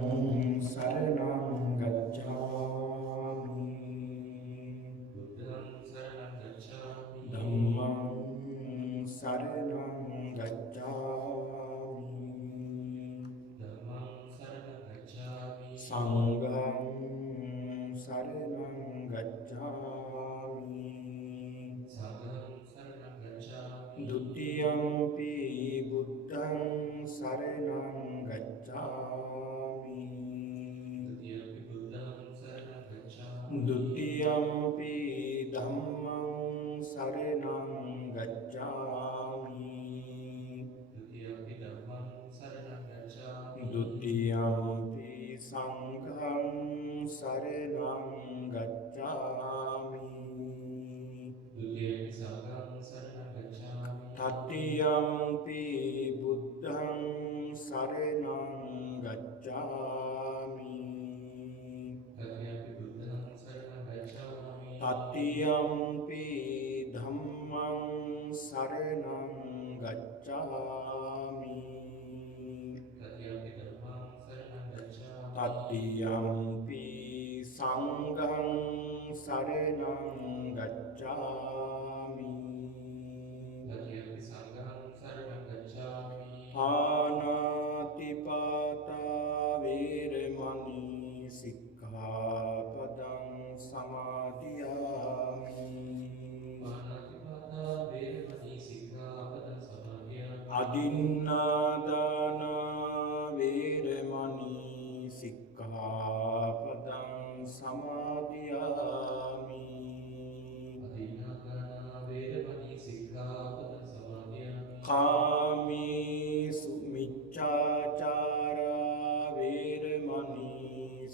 शरणं गच्छामि बुद्धं शरणं गच्छामि धम्मं शरणं गच्छामि धम्मं शरणं गच्छामि संघं शरणं गच्छामि संघं शरणं गच्छामि द्वितीयंपि बुद्धं शरणं गच्छामि द्वितीयमपि बुद्धं शरणं गच्छामि द्वितीयंपि धम्मं शरणं गच्छामि द्वितीयमपि धम्मं शरणं गच्छामि द्वितीयंपि संघं शरणं गच्छामि द्वितीयमपि संघं शरणं गच्छामि तृतीयंपि बुद्धं शरणं गच्छामि तृतीयमपि बुद्धं शरणं गच्छामि तृतीयंपि धम्मं शरणं गच्छामि तृतीयमपि धम्मं शरणं गच्छामि तृतीयंपि संघं शरणं गच्छामि तृतीयमपि संघं शरणं गच्छामि पानातिपाता वैरमणि सिक्खापदं समादियामि पानातिपाता वैरमणि सिक्खापदं समादयामि अदिन्नादाना वैरमणि सिक्खापदं समादियामि अदीनादाना वैरमणि सिक्खापदं समादयामि कामेषु मिच्छाचारा वैरमणि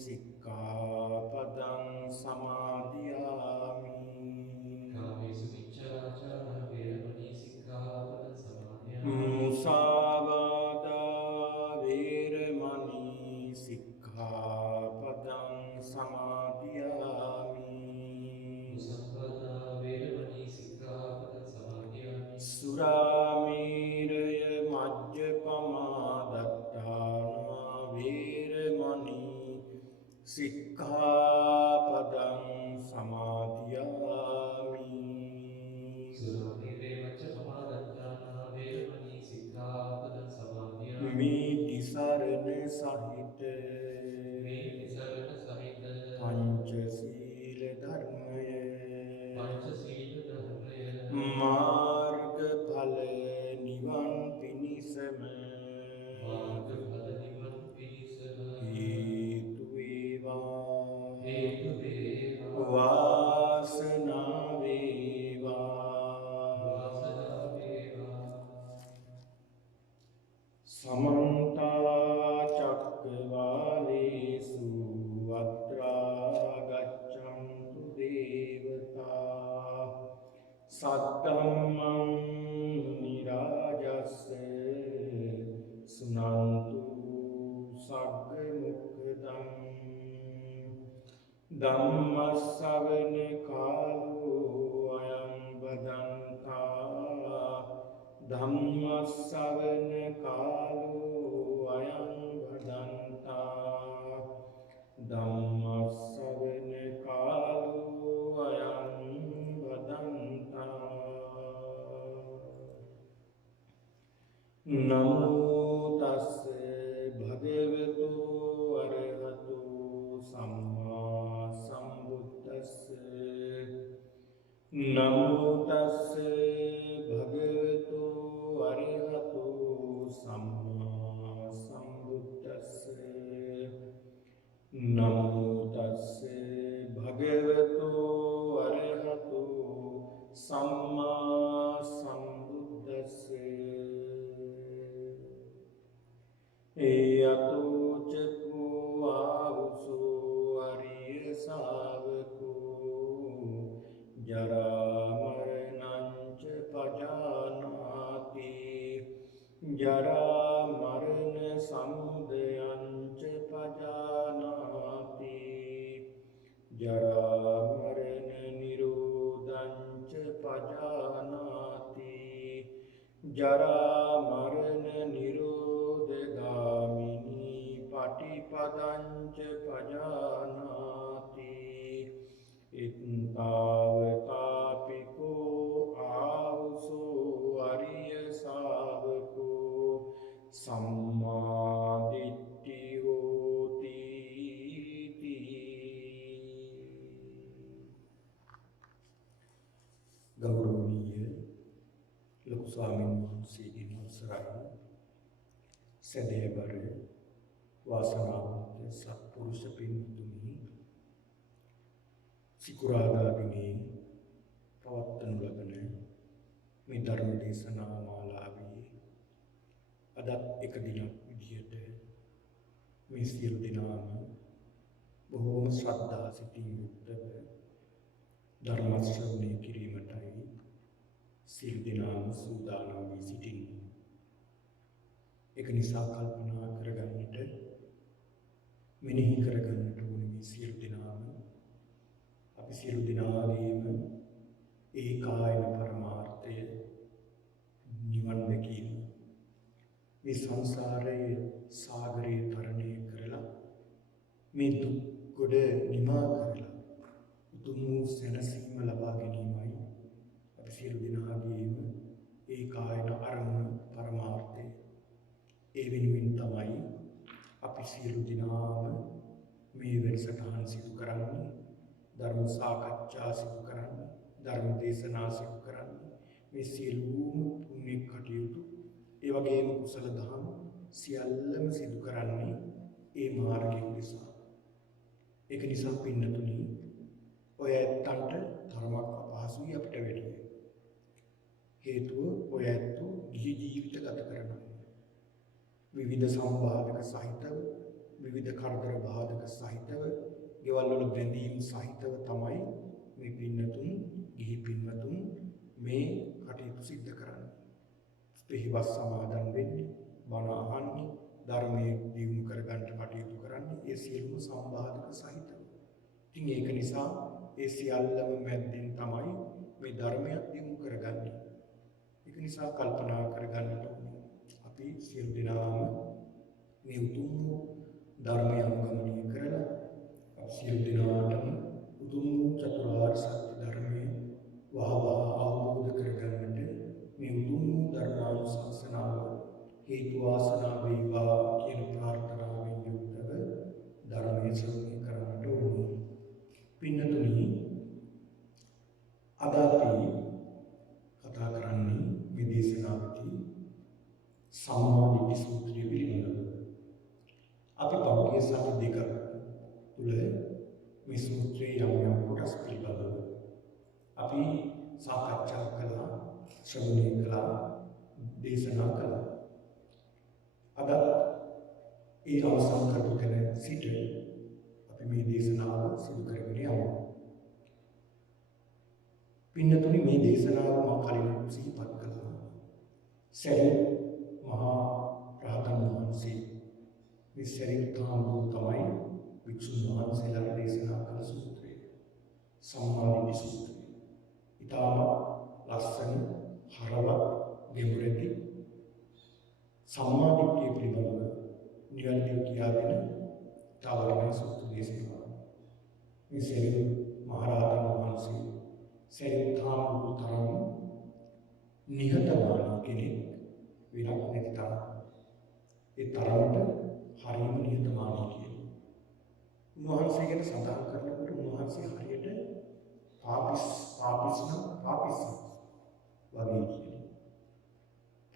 सिक्खापदं समादियामि कामेषु मिच्छाचारः वैरमणि सिक्खापदं समादयामि मुसावादा वैरमणि सिक्खापदं समादियामि मुसम्पदा वैरमणि सिक्खापदं समादयामि सुरामेरय मज्जपमादत्ताना वैरमणि सिक्खापदं समादियामि सुरामेरे मज्जपमादत्ताना वैरमणि सिक्खापदं समादयामि मीति शरण सहित नीति शरण सहित पंचशील धर्मय पंचशील धर्मय मार्गफल निवन पिनिसम मार्गफल निवन पिनिसम हेतु एवा हेतु देवा वासना वेवा वासना देवा समन्ता चक्रवालेषु अत्रा गच्छन्तु देवता सद्धम्मं निराजस्य सुनन्तु सग्मुखदम् धम्मश्रवण कालो अयं वदन्ता धम्मश्रवण कालो अयं वदन्ता धम्मश्रवण कालो अयं वदन्ता नमो तस्से भगवतो अरहतो सम्मा सम्बुद्धस्से नमो तस्से भगवतो अरहतो सम्मा सम्बुद्धस्से नमो तस्से भगवतो अरहतो सम्मा सम्बुद्धस्से एयतो चको आहुसो अरिय सावको जरा मरणंच पजानाति जरा मरण समुदयंच पजानाति जरा मरण निरोधंच पजानाति जरा मरण निरोधगामिनी पाटिपद्यते පදංච පජානාති ඉත්තාවතාපිකෝ ආවුසෝ අරිය ශාවකෝ සම්මා දිට්ඨි හෝති ගෞරවනීය ලොකු ස්වාමීන් වහන්සේගේ අවසරයි සදේවර වාසනාවන්ත සත්පුරුෂ පින්තුනි සිකුරාදා දිනේ පවත්වනු ලබන මේ ධර්ම දේශනා මාලාවේ අදත් එක දිනක් විදියට මේ සියලු දෙනාම බොහෝම ශ්‍රද්ධා සිතින් යුක්තව ධර්ම ශ්‍රවණය කිරීමටයි සියලු දෙනාම සූදානම් වී සිටින්නේ. ඒක නිසා කල්පනා කරගන්නට මෙනෙහි කරගන්නට ඕනේ මේ සියලු දෙනාම අපි සියලු දෙනාගේම ඒකායන පරමාර්ථය නිවන් දැකීම. මේ සංසාරයේ සාගරයේ තරණය කරලා මේ දුක් ගොඩ නිමා කරලා උතුම් වූ සැනසීම ලබා ගැනීමයි අපි සියලු දෙනාගේම ඒකායන අරමුණ පරමාර්ථය. ඒ වෙනුවෙන් තමයි අපි සියලු දෙනාම මේ වැඩසටහන සිදු කරන්නේ, ධර්ම සාකච්ඡා සිදු කරන්නේ, ධර්ම දේශනා සිදු කරන්නේ, මේ සියලුම පුණ්‍ය කටයුතු ඒ වගේම කුසල දහම් සියල්ලම සිදු කරන්නේ ඒ මාර්ගය නිසා. ඒක නිසා පින්නතුනි ඔය ඇත්තන්ට තරමක් අපහසුයි අපිට වැඩි. හේතුව ඔය ඇත්තෝ ගිහි ජීවිත ගත කරනවා. විවිධ සම්බාධක සහිතව, විවිධ කරදර බාධක සහිතව, ගෙවල් වල බැඳීම් සහිතව තමයි මේ පින්නතුන්, ගිහි පින්නතුන් මේ කටයුතු සිද්ධ කරන්නේ. පිළිවස් සමාදන් වෙන්නේ, බණ අහන්නේ, ධර්මයේ දියුණු කරගන්න කටයුතු කරන්නේ ඒ සියලුම සම්බාධක සහිතව. ඉතින් ඒක නිසා ඒ සියල්ලම මැද්දෙන් තමයි මේ ධර්මය දියුණු කරගන්නේ. ඒක නිසා කල්පනා කරගන්නට ඕනේ අපි සියලු දෙනාම මේ උතුම් ධර්මය අනුගමනය කරලා අපි සියලු දෙනාටම උතුම් චතුරාර්ය සත්‍ය ධර්මයේ වහවහ අවබෝධ කරගන්නට මේ උතුම් ධර්මානුශාසනාව හේතු වාසනා වේවා කියන ප්‍රාර්ථනාවෙන් යුක්තව ධර්මයේ ශ්‍රවණය කරන්නට ඕනේ. පින්නතුනි අද අපි කතා කරන්නේ මේ දේශනාවේදී සම්මා දිට්ඨි සූත්‍රය පිළිබඳව. අපි පෞද්ගලික සත්‍ය දෙක තුල මේ සූත්‍රයේ යම් කොටස් පිළිබඳව අපි සාකච්ඡා කළා, ශ්‍රවණය කළා, දේශනා කළා. අද ඒ අවසන් කටයුතු සිට අපි මේ දේශනාව සිදු කරගෙන යමු. පින්නතුනි මේ දේශනාව මා කලින් සිහිපත් කළා. සරියුත් මහා රහතන් වහන්සේ මේ සරියුත් හාමුදුරුවෝ තමයි වික්ෂුන් වහන්සේලාට දේශනා කළ සූත්‍රය. සම්මා දිට්ඨි සූත්‍රය. ඊටම ලස්සන හරවත් ගැඹුරැති සම්මා දිට්ඨිය පිළිබඳව නිවැරදිව කියා දෙන තාවරණ සූත්‍ර දේශනාව. මේ සරියුත් මහ රහතන් වහන්සේ සරියුත් හාමුදුරුවෝ තරම් නිහතමානී කෙනෙක් විරක් නැති තරම්. ඒ තරමට හරියම නිහතමානී කියලා. උන්වහන්සේ ගැන සඳහන් කරනකොට උන්වහන්සේ හරියට පාපිස් වගේ කියනවා.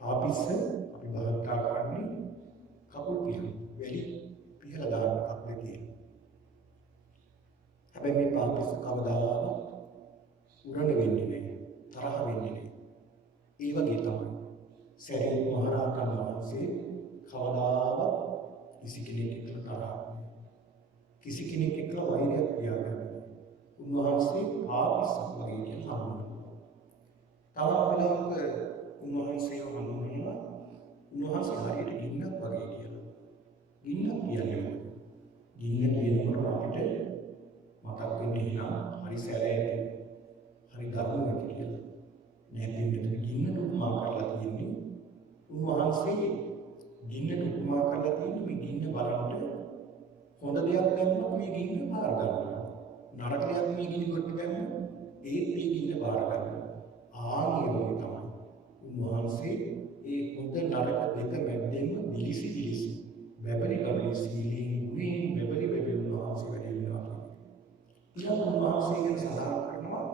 පාපිස්ස අපි භාවිතා කරන්නේ කකුල් පිහන, වැලි පිහලා දාන කකුලේ තියෙන. හැබැයි මේ පාපිස්ස කවදාවත් උරණ වෙන්නේ නැහැ, තරහ වෙන්නේ නැහැ. ඒ වගේ තමයි සරියුත් මහ රහතන් වහන්සේ කවදාවත් කිසි කෙනෙක් එක්ක තරහ නැහැ. කිසි කෙනෙක් එක්ක වෛරයක් තියාගන්නේ. උන්වහන්සේ පාපිස්සක් වගේ කියන හඳුන්වනවා. තවත් වෙලාවක උන්වහන්සේව හඳුන්වනවා උන්වහන්සේ හරියට ගින්නක් වගේ කියලා. ගින්නක් කියන්නේ මොකද? ගින්න කියනකොට අපිට මතක් වෙන්නේ නා හරි සැරේ හරි ගරුම ඇති කියලා. නෑ පින්නතුනි ගින්නට උපමා කරලා තියෙන්නේ. උන්වහන්සේ ගින්නට උපමා කරලා තියෙන්නේ මේ ගින්න බලන්න දැම්මම මේ ගින්න බාර ගන්නවා. නරක දෙයක් මේ ගින්න කොට දැම්මම ඒත් මේ ගින්න බාර ගන්නවා. ආනිය වගේ තමයි. උන්වහන්සේ ඒ හොඳ නරක දෙක මැද්දෙම දිලිසි බැබලි සීලී ගුණයෙන් බැබලි උන්වහන්සේ වැඩ ඉන්නවා. ඊළඟ උන්වහන්සේ ගැන සඳහන් කරනවා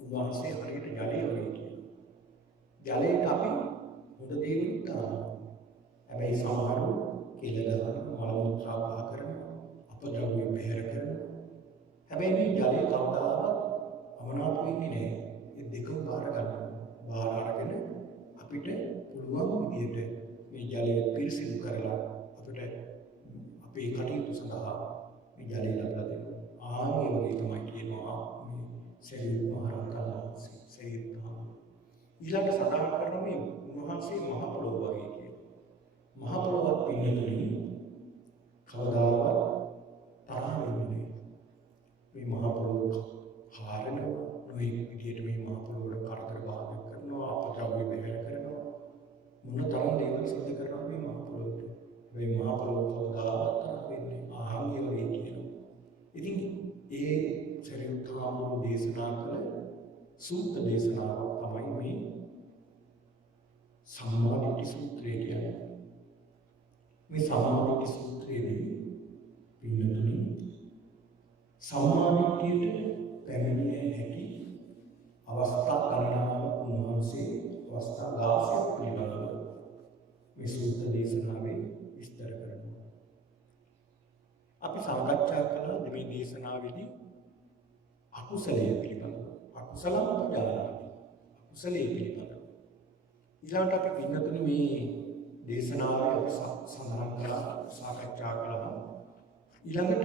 උන්වහන්සේ හරියට ජලය වගේ කියලා. ජලයට අපි හොඳ දේවල් දානවා. හැබැයි සමහරව කෙල ගහන මල මුත්‍රා පහ කරනවා. අපද්‍රව්‍ය බැහැර කරනවා. හැබැයි මේ ජලය කවදාවත් අමනාප වෙන්නේ නැහැ. මේ දෙකම බාර ගන්නවා. බාර අරගෙන අපිට පුළුවන් විදිහට මේ ජලය පිරිසිදු කරලා අපිට අපේ කටයුතු සඳහා මේ ජලය ලබා දෙනවා. ආන්ගේ වගේ තමයි කියනවා මේ සරියුත් මහ රහතන් වහන්සේ සරියුත් ඊළඟ සඳහන් කරන මේ උන්වහන්සේ මහ පොළොව වගේ කියලා. මහ පොළොවත් පිළිගන්නේ කවදාවත් තරහ වෙන්නේ නැහැ. මේ මහ පොළොව හාරන නොයි විදියට මේ මහ පොළොවට කරදර බාධා කරනවා අපද්‍රව්‍ය බැහැර කරනවා මොන තරම් දේවල් සිද්ධ කරනවා මේ මහ පොළොවට. මේ මහ පොළොව කවදාවත් තරහ වෙන්නේ ආන්ගේ වගේ කියනවා. ඉතින් ඒ සරියුත් හාමුදුරුවෝ දේශනා කළ සූත්‍ර දේශනාවක් තමයි මේ සම්මා දිට්ඨි සූත්‍රය කියන්නේ. මේ සම්මා දිට්ඨි සූත්‍රයේදී පින්නතුනි සම්මා දිට්ඨියට පැමිණිය හැකි අවස්ථා ගණනාවක් උන්වහන්සේ අවස්ථා 16ක් පිළිබඳව මේ සූත්‍ර දේශනාවේ විස්තර කරනවා. අපි සාකච්ඡා කළා මේ දේශනාවේදී අකුසලයේ පිළිබඳව. අකුසලම් පජානාති. අකුසලයේ පිළිබඳව. ඊළඟට අපි පින්නතුනි මේ දේශනාවේ අපි සඳහන් කළා සාකච්ඡා කළා. ඊළඟට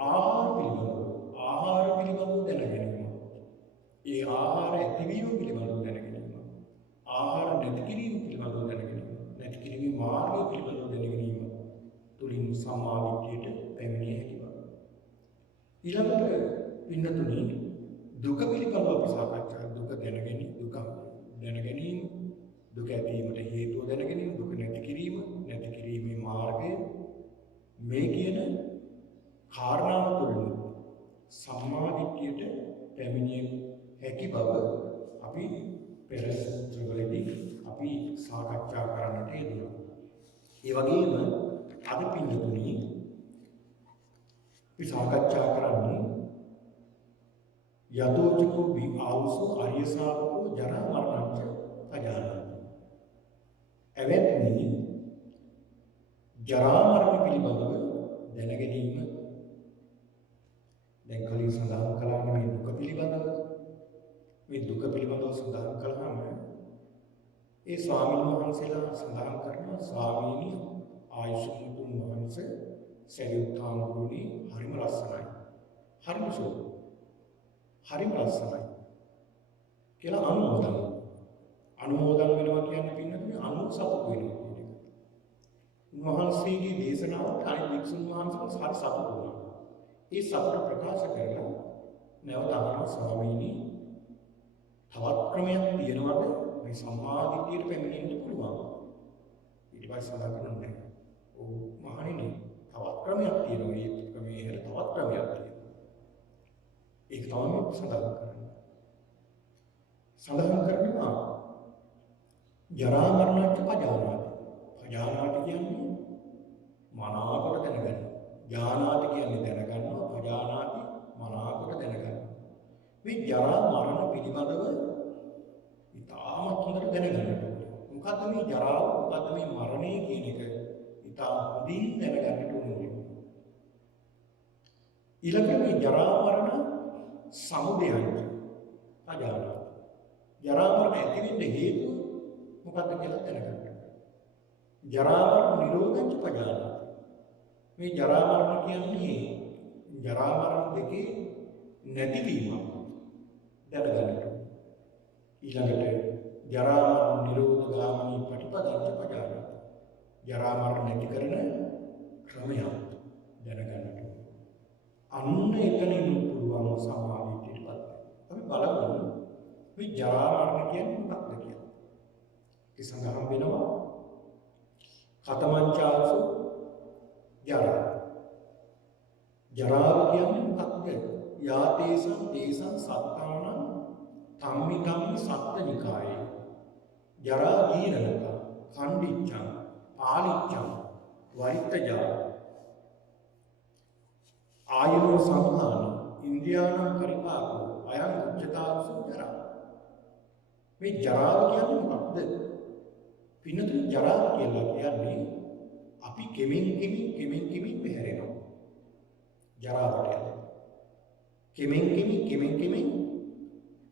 ආහාර පිළිබඳව දැනගැනීම. ඒ ආහාර ඇතිවීම පිළිබඳව දැනගැනීම. ආහාර නැති කිරීම පිළිබඳව දැනගැනීම. නැති කිරීමේ මාර්ගය පිළිබඳව දැනගැනීම තුලින් සම්මා දිට්ඨියට පැමිණිය හැකි බව. ඊළඟට පින්නතුනි දුක පිළිබඳව අපි සාකච්ඡා දුක දැනගැනීම දුක ඇතිවීමට හේතුව දැනගැනීම දුක නැති කිරීමේ මාර්ගය මේ කියන කාරණාව තුළින් සම්මා දිට්ඨියට පැමිණිය හැකි බව අපි පෙර සූත්‍රවලදී අපි සාකච්ඡා කරන්නට යෙදුණා. ඒ වගේම අද පින්නතුනි අපි සාකච්ඡා කරන්නේ යතෝචකෝ ආවුසෝ ආර්ය ශාවකෝ ජරා මරණංච පජානාති. එවැනි ජරා මරණ පිළිබඳව දැනගැනීම දැන් කලින් සඳහන් කළා මේ දුක පිළිබඳව සඳහන් කළාම ඒ ස්වාමීන් වහන්සේලා සඳහන් කරනවා ස්වාමීනි ආයුෂ්මතුන් වහන්සේ සරියුත් හාමුදුරුවනි හරිම ලස්සනයි හරිම ලස්සනයි කියලා අනුමෝදන් වෙනවා කියන්නේ පින්නතුනි අනුසප්පු වෙනවා කියන එක. උන්වහන්සේගේ දේශනාවට අනිත් වික්ෂුන් වහන්සේලා සාර සප්පු වුණා. ඒ සප්පු ප්‍රකාශ කරලා නැවත අහනවා ස්වාමීනි තවත් ක්‍රමයක් තියෙනවද මේ සම්මා දිට්ඨියට පැමිණෙන්න පුළුවන්? ඊට පස්සේ සඳහන් කරන්නේ ඔව් මහණෙනි තවත් ක්‍රමයක් තියෙනවා. මේ ක්‍රමයේ හැර තවත් ක්‍රමයක් තියෙනවා. ඒක තමයි සඳහන් කරනවා ජරා මරණච්ච පජානාති කියන්නේ මනාකොට දැනගන්න. ඥානාති කියන්නේ දැනගන්නවා. පජානාති මනාකොට දැනගන්න. මේ ජරා මරණ පිළිබඳව ඉතාමත් හොඳට දැනගන්න ඕනේ. මොකද්ද මේ ජරාව? මොකද්ද මේ මරණය කියන එක ඉතාම හොඳින් දැනගන්නට ඕනේ. ඊළඟට මේ ජරා මරණ සමුදයයි පජානාති. ජරා මරණ ඇති වෙන්න හේතුව මොකක්ද කියලා දැනගන්න. ජරා මරණ නිරෝධංච පජානාති. මේ ජරා මරණ කියන්නේ ජරා මරණ දෙකේ නැතිවීම දැනගන්න. ඊළඟට ජරා මරණ නිරෝධ ගාමිනී ප්‍රතිපදාංච පජානාති. ජරා මරණ නැති කරන ක්‍රමයක් දැනගන්නට. අන්න එතනින් පුළුවන් සම්මා දිට්ඨියටපත්. අපි බලමු මේ ජරා මරණ කියන්නේ මොකක්ද කියලා. ඒ සඳහන් වෙනවා කතමංචාසු ජරා. ජරාව කියන්නේ මොකක්ද? යාතේසං තේසං සත්තානං තම්මි තම්මි සත්තනිකායේ. ජරා ජීරණක කණ්ඩිච්ඡං පාලිච්ඡං වරිත්තජා ආයුර් සංහාන ඉන්ද්‍රියාණං පරිපාකෝ අයං උච්චතාවසු ජරා. මේ ජරාව කියන්නේ මොකක්ද? පින්නතුනි ජරාව කියලා කියන්නේ අපි කෙමෙන් කෙමෙන් පැහැරෙනවා. ජරාවට යනවා. කෙමෙන්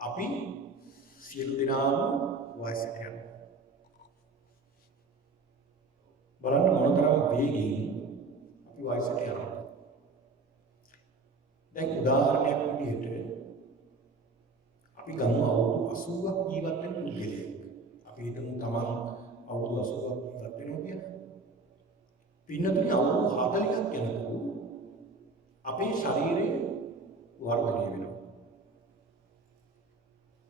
අපි සියලු දෙනාම වයසට යනවා. බලන්න මොනතරම් වේගයෙන් අපි වයසට යනවා. දැන් උදාහරණයක් විදිහට අපි ගමු අවුරුදු 80ක් ජීවත් වෙන පුද්ගලයෙක්. අපි හිතමු තමන් අවුරුදු 80ක් ජීවත් වෙනවා කියලා. පින්නතුනි අවුරුදු 40ක් යනකොට අපේ ශරීරය වර්ධනය වෙනවා.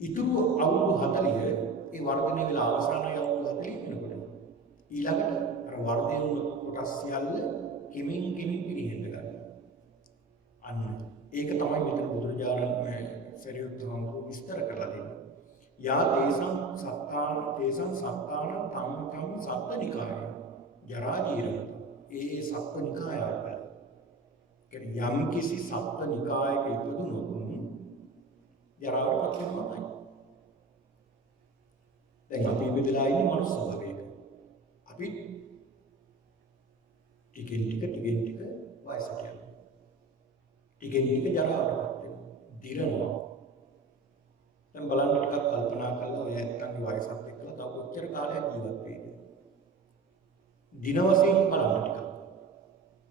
ඉතුරු අවුරුදු 40 ඒ වර්ධනය වෙලා අවසානයේ අවුරුදු 40 වෙනකොට ඊළඟට අර වර්ධනය වුණු කොටස් සියල්ල කෙමින් පිරිහෙන්න ගන්නවා. අන්න ඒක තමයි මෙතන බුදුරජාණන් සරියුත් හාමුදුරුවෝ විස්තර කරලා දෙන්නේ. යා තේසං සත්තාන තම් සත්තනිකාය ජරා ජීරණ. ඒ සත්තනිකායවල කියන්නේ යම් කිසි සත්තනිකායක ඉපදුනොත් ජරාවටපත් වෙනවා. දැන් අපි ඉපදලා ඉන්නේ මනුස්ස භවයක. අපි ටිකෙන් ටික වයසට යනවා. ටිකෙන් ටික ජරාවටපත් වෙනවා. දිරනවා. දැන් බලන්න ටිකක් කල්පනා කරලා ඔය ඇත්තන්ගේ වයසත් එක්කලා තව කොච්චර කාලයක් ජීවත් වෙයිද? දින වශයෙන් බලන්න ටිකක්.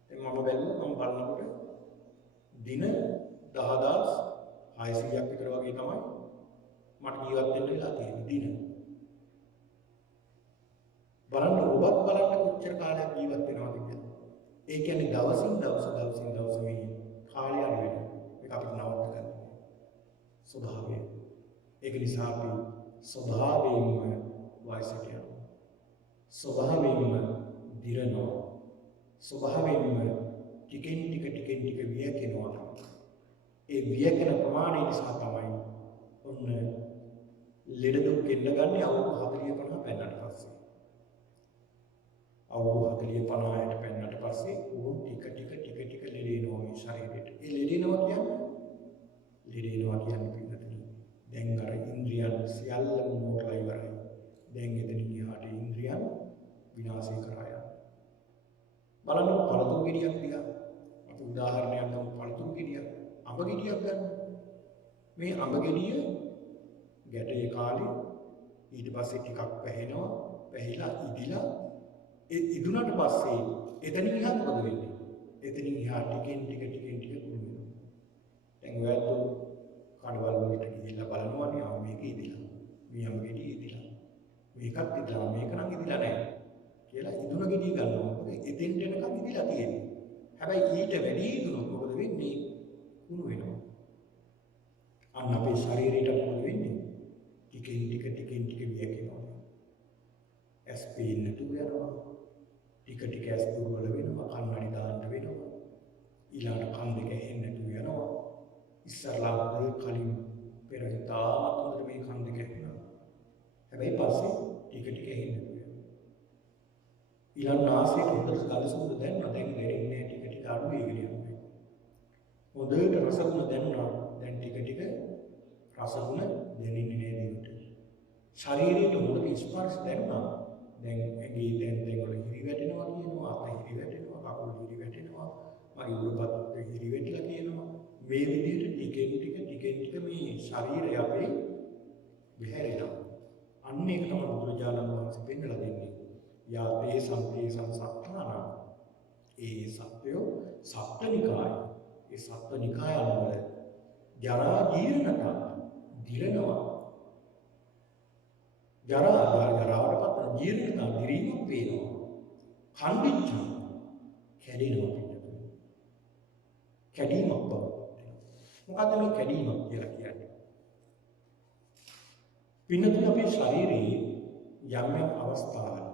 දැන් මම බලනකොට දින 10600ක් විතර වගේ තමයි මට ජීවත් වෙන්න වෙලා තියෙන්නේ දින. බලන්න ඔබත් බලන්න කොච්චර කාලයක් ජීවත් වෙනවද කියලා. ඒ කියන්නේ දවසින් දවස මේ කාලය අඩු වෙනවා. මේක අපිට නවත්ත ගන්න. ස්වභාවය. ඒක නිසා අපි ස්වභාවයෙන්ම වයසට යනවා. ස්වභාවයෙන්ම දිරනවා. ස්වභාවයෙන්ම ටිකෙන් ටික වියකෙනවා. ඒ වියකෙන ප්‍රමාණය නිසා තමයි ඔන්න ලෙඩ දුක් එන්නගන්නේ අවුරුදු 40 50 පෙන්නට පස්සේ. අවුරුදු 40 50ට පෙන්නට පස්සේ උන් ටික ලෙඩෙනවා මේ ශරීරෙට. ඒ ලෙඩෙනවා කියන්නේ පින්නතුනි දැන් අර ඉන්ද්‍රියන් සියල්ලම මොකලා ඉවරයි. දැන් එතනින් එහාට ඉන්ද්‍රියන් විනාශය කරා යනවා. බලන්න පළතුරු ගෙඩියක් දිහා. අපි උදාහරණයක් ගමු පළතුරු ගෙඩියක්. අඹ ගෙඩියක් ගන්න. මේ අඹ ගෙඩිය ගැටේ කාලේ ඊට පස්සේ ටිකක් පැහෙනවා. පැහිලා ඉදිලා ඒ ඉදුණට පස්සේ එතනින් එහා මොකද වෙන්නේ? එතනින් එහා ටිකෙන් ටික කුණු වෙනවා. දැන් ඔයත් කඩවල වලට ගිහිල්ලා බලනවානේ ආ මේක ඉදිලා. මේ අඹ ගෙඩිය ඉදිලා. මේකත් ඉදිලා මේක නම් ඉදිලා නැහැ. කියලා ඉදුණ ගෙඩිය ගන්නවා. මොකද එතෙන්ට එනකම් ඉදිලා තියෙන්නේ. හැබැයි ඊට වැඩි ඉදුණොත් මොකද වෙන්නේ? කුණු වෙනවා. අන්න අපේ ශරීරයට මොකද වෙන්නේ? ටිකෙන් ටික වියකෙනවා. ඇස් පේන්න තු යනවා. ටික ඇස් දුර්වල වෙනවා. කන්නඩි දාන්න වෙනවා. ඊළඟට කන් දෙක ඇහෙන්න තු යනවා. ඉස්සරලා කලින් පෙර හිතාමත් හොඳට මේ කන් දෙක ඇහෙනවා. හැබැයි පස්සේ ටික ඇහෙන්න තු යනවා. ඊළඟ නාසයට හොඳට ගඳ සුවඳ දැනෙනවා. දැන් දැනෙන්නේ ටික අඩු වෙගෙන යනවා. හොඳට රසගුණ දැනුණා. දැන් ටික රසගුණ දැනෙන්නේ නැහැ දිවට. ශරීරයේ හොඳට ස්පර්ශ දැනුණා. දැන් ඇඟේ දැන් වල හිරි වැටෙනවා කියනවා. අත හිරි වැටෙනවා. කකුල් හිරි වැටෙනවා. මගේ උඩපත් හිරි වැටිලා කියනවා. මේ විදිහට ටිකෙන් ටික මේ ශරීරය අපේ විහැරෙනවා. අන්න ඒක තමයි බුදුරජාණන් වහන්සේ පෙන්නලා දෙන්නේ. යා තේසං සත්තාන ඒ සත්‍යෝ සත්ත්වනිකාය. ඒ සත්ත්වනිකායන් වල ජරා ජීර්ණතා දිරනවා. ජරාවටපත් ජීර්ණතා දිරීමක් පේනවා. කණ්ඩිච්ඡං කැඩෙනවා. කැඩීමක් බව. මොකද්ද මේ කැඩීමක් කියලා කියන්නේ? පින්නතුන් අපේ ශරීරයේ යම් අවස්ථාවල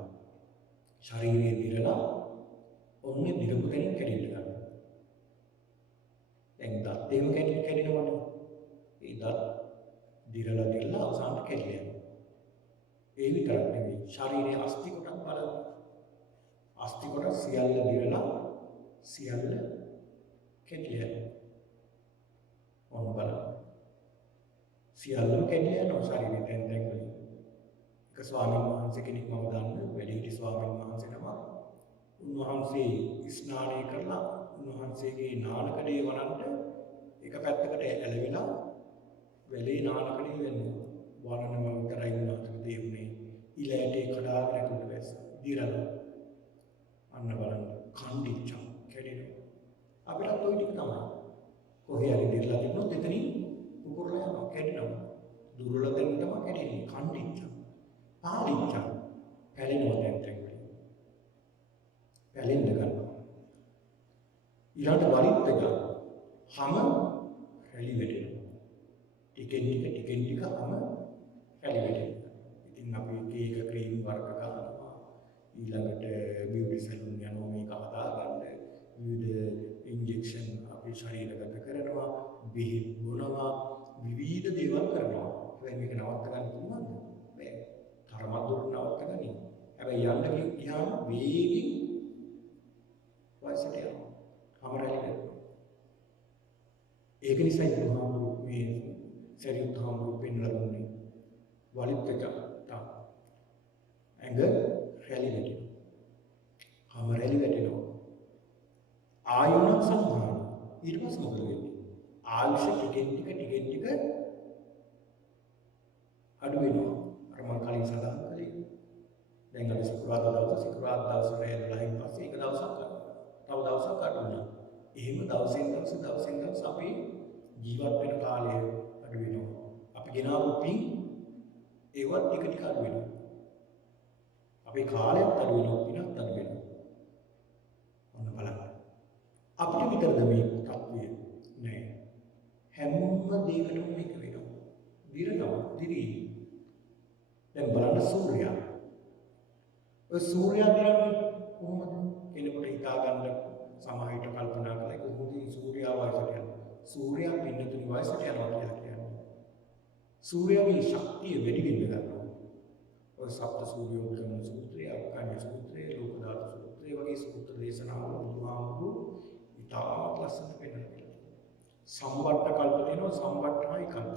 ශරීරයේ දිරලා ඔන්නේ දිරපු දෙනින් කැඩෙන්න ගන්නවා. එහෙම කැඩෙනවනේ. ඒ දත් දිරලා අවසානට කැඩෙනවා. ඒ විතරක් නෙවෙයි ශරීරයේ අස්ථි කොටස් බලන්න. අස්ථි කොටස් සියල්ල දිරලා සියල්ල කැඩෙනවා. ඔන්න බලන්න. සියල්ලම කැඩෙනවා ශරීරයෙන් තැන් තැන් වලින්. එක ස්වාමීන් වහන්සේ කෙනෙක් මම දන්න වැඩිහිටි ස්වාමීන් වහන්සේ නමක්. උන්වහන්සේ ස්නානය කරලා උන්වහන්සේගේ නානකඩේ වරන්ට එක පැත්තකට ඇලවිලා වැලේ නානකඩේ වෙනවා. වරණම විතරයි උන්වහන්සේ දෙන්නේ. ඉලෑටේ කඩාගෙන ඇතුළට බැස්ස. දිරලා. අන්න බලන්න කණ්ඩිච්චම් කැඩෙනවා. අපිටත් ওই ටික තමයි. කොහේ හරි දිරලා තිබුණොත් එතනින් පුපුරලා යනවා කැඩෙනවා. දුර්වල දෙන්න තමයි කැඩෙන්නේ. කණ්ඩිච්චම්. පාලිච්චම්. පැලෙනවා දැන් දැන්. පැලෙන්න ගන්නවා. ඊළඟ වලිත් එක හැම රැලි වෙටෙනවා. ටිකෙන් ටික හැම රැලි වෙටෙනවා. ඉතින් අපි එක ක්‍රීම් වර්ග ගන්නවා. ඊළඟට බියුටි සැලුන් යනවා මේක හදාගන්න. විවිධ ඉන්ජෙක්ෂන් අපේ ශරීරගත කරනවා. බෙහෙත් බොනවා. විවිධ දේවල් කරනවා. හැබැයි මේක නවත්ත ගන්න පුළුවන්ද? බැහැ. තරමක් දුරට නවත්ත ගන්න. හැබැයි යන්න ගියාම වේගින් වයසට යනවා. අමරයි වෙනවා. ඒක නිසා බුදුහාමුදුරුවෝ මේ සරියුත් හාමුදුරුවෝ පෙන්වලා දුන්නේ වලිත් එක ඇඟ රැලි වැටෙනවා. අම රැලි වැටෙනවා. ආයුණ සංහාන. ඊට පස්සේ මොකද වෙන්නේ? ආයුෂ ටිකෙන් ටික අඩු වෙනවා. අර මම කලින් සඳහන් කළේ. දැන් අද සිකුරාදා දවසේ රැ 12න් පස්සේ එක දවසක් තව දවසක් අඩු වෙනවා. එහෙම දවසින් දවස අපි ජීවත් වෙන කාලය අඩු වෙනවා. අපි ගෙනාවු පින් ඒවත් ටික අඩු වෙනවා. අපේ කාලයත් අඩු වෙනවා, පිනත් අඩු වෙනවා. ඔන්න බලන්න. අපිට විතරද මේ තත්ත්වය? නෑ. හැම දෙයකටම මේක වෙනවා. දිරනවා, දිරි. දැන් බලන්න සූර්යයා. ඔය සූර්යයා දිරන්නේ කොහොමද? කෙනෙකුට හිතා ගන්න සමාහිත කල්පනා කළා කොහොමද සූර්යයා වයසට යනවා. සූර්යයා පින්නතුනි වයසට යනවා කියලා කියන්නේ. සූර්යාගේ ශක්තිය වැඩි වෙන්න ගන්නවා. ඔය සප්ත සූර්යෝදය සූත්‍රය, අක්කන්‍ය සූත්‍රය, ලෝකදාත සූත්‍රය වගේ සූත්‍ර දේශනාවල බුදුහාමුදුරු ඉතාමත් ලස්සනට පෙන්නනවා. සම්වට්ට කල්ප දෙනවා, සම්වට්ටහයි කල්ප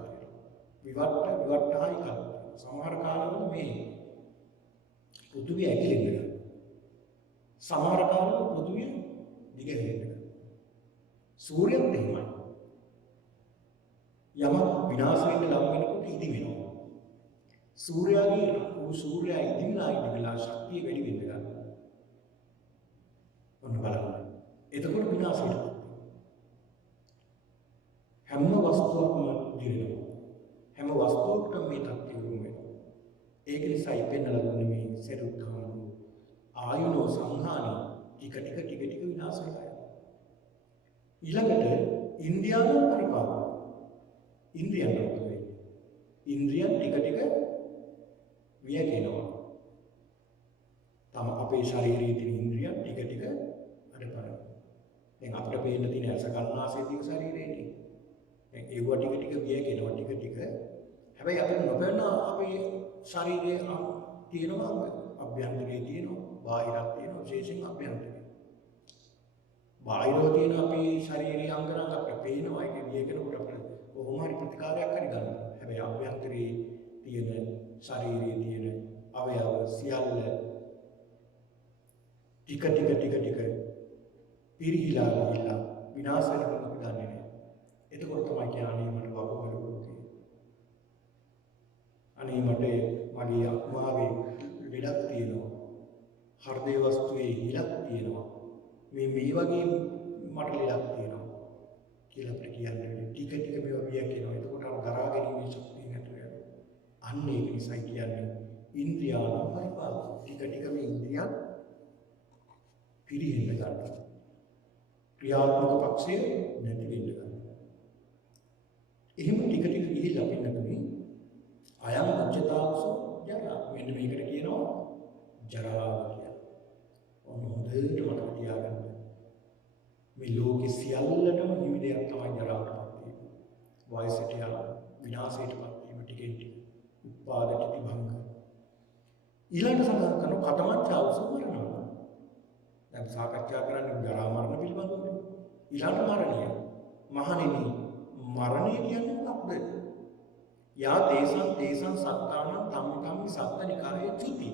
දෙනවා. විවට්ටහයි කල්ප. සමහර කාලවල මේ පෘථිවිය ඇකිලෙන්න. සමහර කාලවල පෘථිවිය දිගහැරෙන්න. සූර්යයත් එහෙමයි. යම විනාශ වෙන්න ලම් වෙනකොට ඉදි වෙනවා. සූර්යයා ඉදිලා ශක්තිය වැඩි වෙන්න ගන්නවා. ඔන්න බලන්න. එතකොට විනාශයට හැම වස්තුවක්ම දිරෙනවා. හැම වස්තුවකටම මේ තත්ත්වය වුණ වෙනවා. ඒක නිසා ඉපෙන්නලා දුන්නේ මේ සරුත්හාමු ආයුනෝ සංහානි ටික විනාශ වෙනවා. ඊළඟට ඉන්ද්‍රියයන් පරිපාලන. ඉන්ද්‍රියයන් කියන්නේ ඉන්ද්‍රියන් ටික වියකිනවා. තම අපේ ශරීරයේ තියෙන ඉන්ද්‍රියන් ටික අඩපණ. දැන් අපිට පේන්න තියෙන ඇස කන්නාසය තියෙන ශරීරයනේ. දැන් ඒව ටික වියකිනවා ටික. හැබැයි අපිට නොපෙනෙන අපේ ශරීරයේ තියෙනවා අභ්‍යන්තරයේ තියෙනවා බාහිරක් තියෙනවා විශේෂයෙන් අභ්‍යන්තරයේ. බාහිරව තියෙන අපේ ශරීරයේ අංගරංග අපිට පේනවා ඒක වියකනකොට අපිට කොහොම හරි ප්‍රතිකාරයක් හරි ගන්නවා. හැබැයි අභ්‍යන්තරයේ තියෙන ශරීරයේ තියෙන අවයව සියල්ල ටික පිරිහිලා ගිහිල්ලා විනාශ වෙනකොට අපි දන්නේ නැහැ. එතකොට තමයි කියන්නේ මට වගකීමක් අනේ මට මගේ ආත්මාවේ ලෙඩක් තියෙනවා. හෘද වස්තුවේ හිලක් තියෙනවා. මේ වගේ මට ලෙඩක් තියෙනවා කියලා අපිට කියන්නේ ටික මේවා වියකිනවා. එතකොට අර දරා ගැනීමේ ශක්තිය නැතු වෙනවා. අන්න ඒක නිසා කියන්නේ ඉන්ද්‍රියාන පරිපාලන. ටික මේ ඉන්ද්‍රියන් පිරිහෙන්න ගන්නවා. ක්‍රියාත්මක පක්ෂය නැති වෙන්න ගන්නවා. එහෙම ටික ගිහිල්ලා පින්නතුනේ අයම් උච්චතාවසෝ ජරා. මෙන්න මේකට කියනවා ජරාව කියලා. ඔන්න හොඳට මතක තියාගන්න. මේ ලෝකෙ සියල්ලටම හිමි දෙයක් තමයි ජරාව. වයසට යන විනාශයටපත් වීම ටිකෙන් ටික උපාද ටික භංග. ඊළඟ සඳහන් කරන කතමංචාවස මරණය. දැන් සාකච්ඡා කරන්නේ ජරා මරණ පිළිබඳවනේ. ඊළඟ මරණය. මහණෙනි මරණය කියන්නේ මොකක්ද? යා දේශං සත්තානං ධම්මිකම්මි සත්තනිකායේ චුති.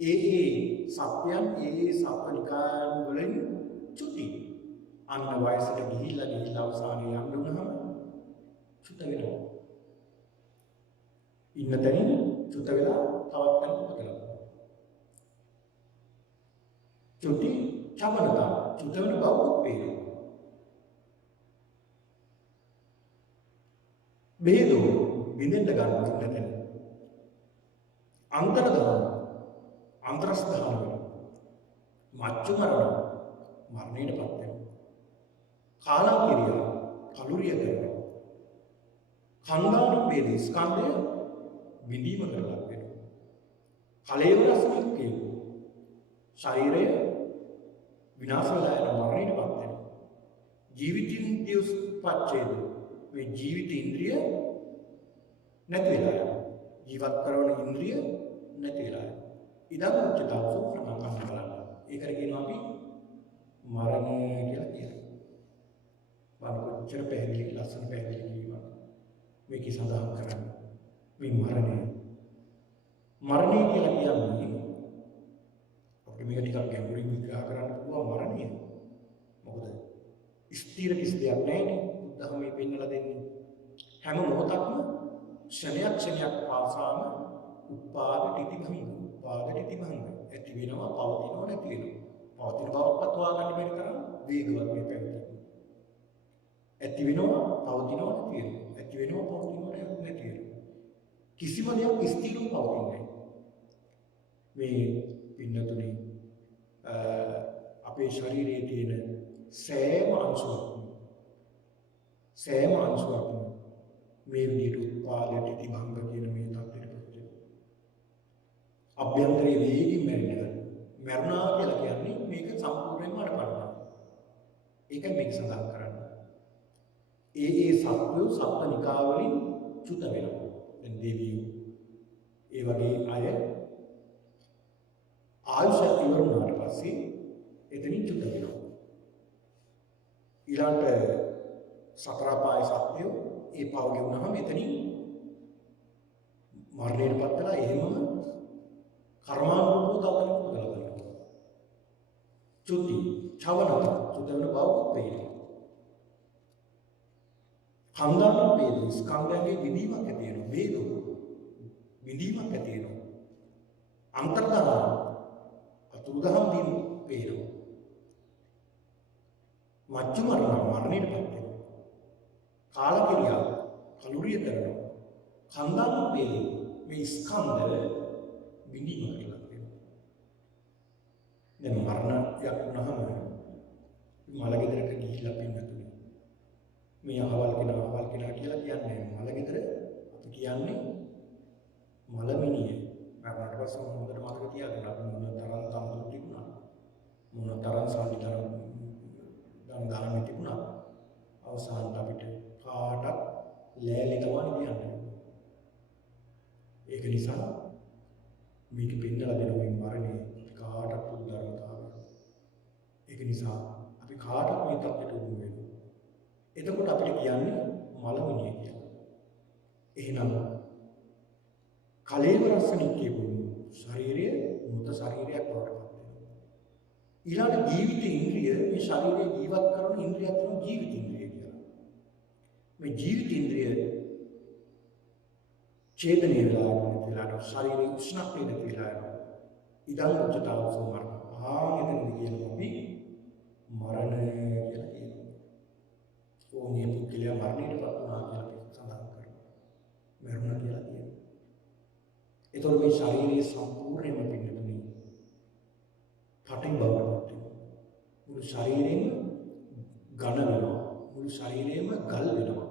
ඒ සත්‍යයන් සත්නිකායන් වලින් චුති. අන්න වයසට ගිහිල්ලා අවසානයේ යන්න උනහම චුත වෙනවා. ඉන්න තැනින් චුත වෙලා තවත් තැනකට උපදිනවා. චුති චමනතා චුත වෙන බව පේනවා. බේදෝ බින්දෙන්ද ගන්න ඉන්න තැන. අන්තරදහන අන්තරස්ථාන වෙනවා. මච්චු මරණ මරණයටපත් වෙනවා. කාලකිරියා කලුරිය කරනවා. කන්දාන වේද ස්කන්ධය විඳීම කරලා වෙනවා. කලේවරස්මිකේ ශරීරය විනාශ වෙලා යන මරණයටපත් වෙනවා. ජීවිතින්ද්‍රිය පච්ඡේද මේ ජීවිත ඉන්ද්‍රිය නැති වෙලා යනවා. ජීවත් කරන ඉන්ද්‍රිය නැති වෙලා යනවා. ඉදන් උච්චතාවසෝ ප්‍රමාණ බලන්න. ඒකට කියනවා අපි මරණය කියලා කියනවා. කොච්චර පැහැදිලි ලස්සන පැහැදිලි කිරීමක් මේකේ සඳහන් කරන්නේ. මේ මරණය කියලා කියන්නේ අපිට මේක ටිකක් ගැඹුරින් විග්‍රහ කරන්න පුළුවන් මරණය. මොකද ස්ථිර කිසි දෙයක් නැහැනේ. ධර්මයේ පෙන්නලා දෙන්නේ. හැම මොහොතක්ම ක්ෂණයක් පාසාම උපාද ටිති භංග. ඇති වෙනවා පවතිනවා නැති වෙනවා. පවතින බවක්වත් හොයාගන්න බැරි තරම් වේගවත් මේ පැවැත්ම. ඇති වෙනවා පවතිනවා නැති වෙනවා. ඇති වෙනවා පවතිනවා නැති වෙනවා. කිසිම දෙයක් ස්ථිරව පවතින්නේ නැහැ. මේ පින්නතුනේ අපේ ශරීරයේ තියෙන සෑම අංශුවක්ම මේ විදිහට උත්පාදයට ඉතිභංග කියන මේ තත්ත්වයටපත් වෙනවා. අභ්‍යන්තරයේ වේගින් මැරුණා කියලා කියන්නේ මේක සම්පූර්ණයෙන්ම අඩපණනවා. ඒකයි මේක සඳහන් කරන්නේ. ඒ සත්වෝ සත්ත්වනිකා වලින් චුත වෙනවා. දැන් දෙවියෝ ඒ වගේ අය ආයුෂ ඉවර වුණාට පස්සේ එතනින් චුත වෙනවා. ඊළඟට සතර පාය සත්‍යෝ ඒ පව ගෙවුනහම එතනින් මරණයටපත් වෙලා එහෙමම කර්මානුරූපව තවදුරටත් ගලවනවා. චුති චවනත චුත වෙන බව පේනවා. කන්දාන වේද ස්කන්ධයේ විදීමක් ඇති වෙනවා. වේදෝ විදීමක් ඇති වෙනවා. අන්තර්දාන අතුරුදහන් වීම පේනවා. මච්චු මරණයටපත් වෙනවා. කාලකිරියා කලුරිය කරනවා. කන්දාන වේද මේ ස්කන්ධ විදීම කරලා වෙනවා. දැන් මරණයක් වුණාම මලගෙදරට ගිහිල්ලා පින්නතුනේ මේ අහවල් කෙනා කියලා කියන්නේ මලගෙදර අපි කියන්නේ මලමිනිය. මරණයට පස්සේ හොඳට මතක තියාගන්න අපි මොන තරම් සම්පූර්ණ තිබුණා. මොන තරම් සාධිතරම් දන් තිබුණා. අවසානට අපිට කාටත් ලෑලි තමයි කියන්නේ. ඒක නිසා මේක පින්නලා දෙන මේ මරණය කාටත් උදාරතාවය. ඒක නිසා අපි කාටත් මේ තත්ත්වයට උණු වෙනවා. එතකොට අපිට කියන්නේ මලමිනිය කියලා. එහෙනම් කලේවරස්සනින් කියපු ශරීරයේ මృత ශරීරයක් බවට පත් වෙනවා. ඊළඟ ජීවිත ඉන්ද්‍රිය මේ ශරීරයේ ජීවත් කරන ඉන්ද්‍රියක් තමයි ජීවිත ඉන්ද්‍රිය කියලා. මේ ජීවිත ඉන්ද්‍රිය චේතනයේ වෙලාවට ශරීරයේ උෂ්ණත්වය නැති වෙලා යනවා. ඉදන් උච්චතාවසෝ මරණ. ආයෙත් කියනවා අපි මරණය කියලා කියනවා. ඕනිය පුද්ගලයා මරණයටපත් වුණා කියලා අපි සඳහන් කරනවා. මරණ කියලා කියනවා. ඒතකොට මේ ශරීරයේ සම්පූර්ණයෙන්ම පින්නතුනේ කටින් බවට පත් වෙනවා. මුළු ශරීරෙම ඝන වෙනවා. මුළු ශරීරෙම ගල් වෙනවා.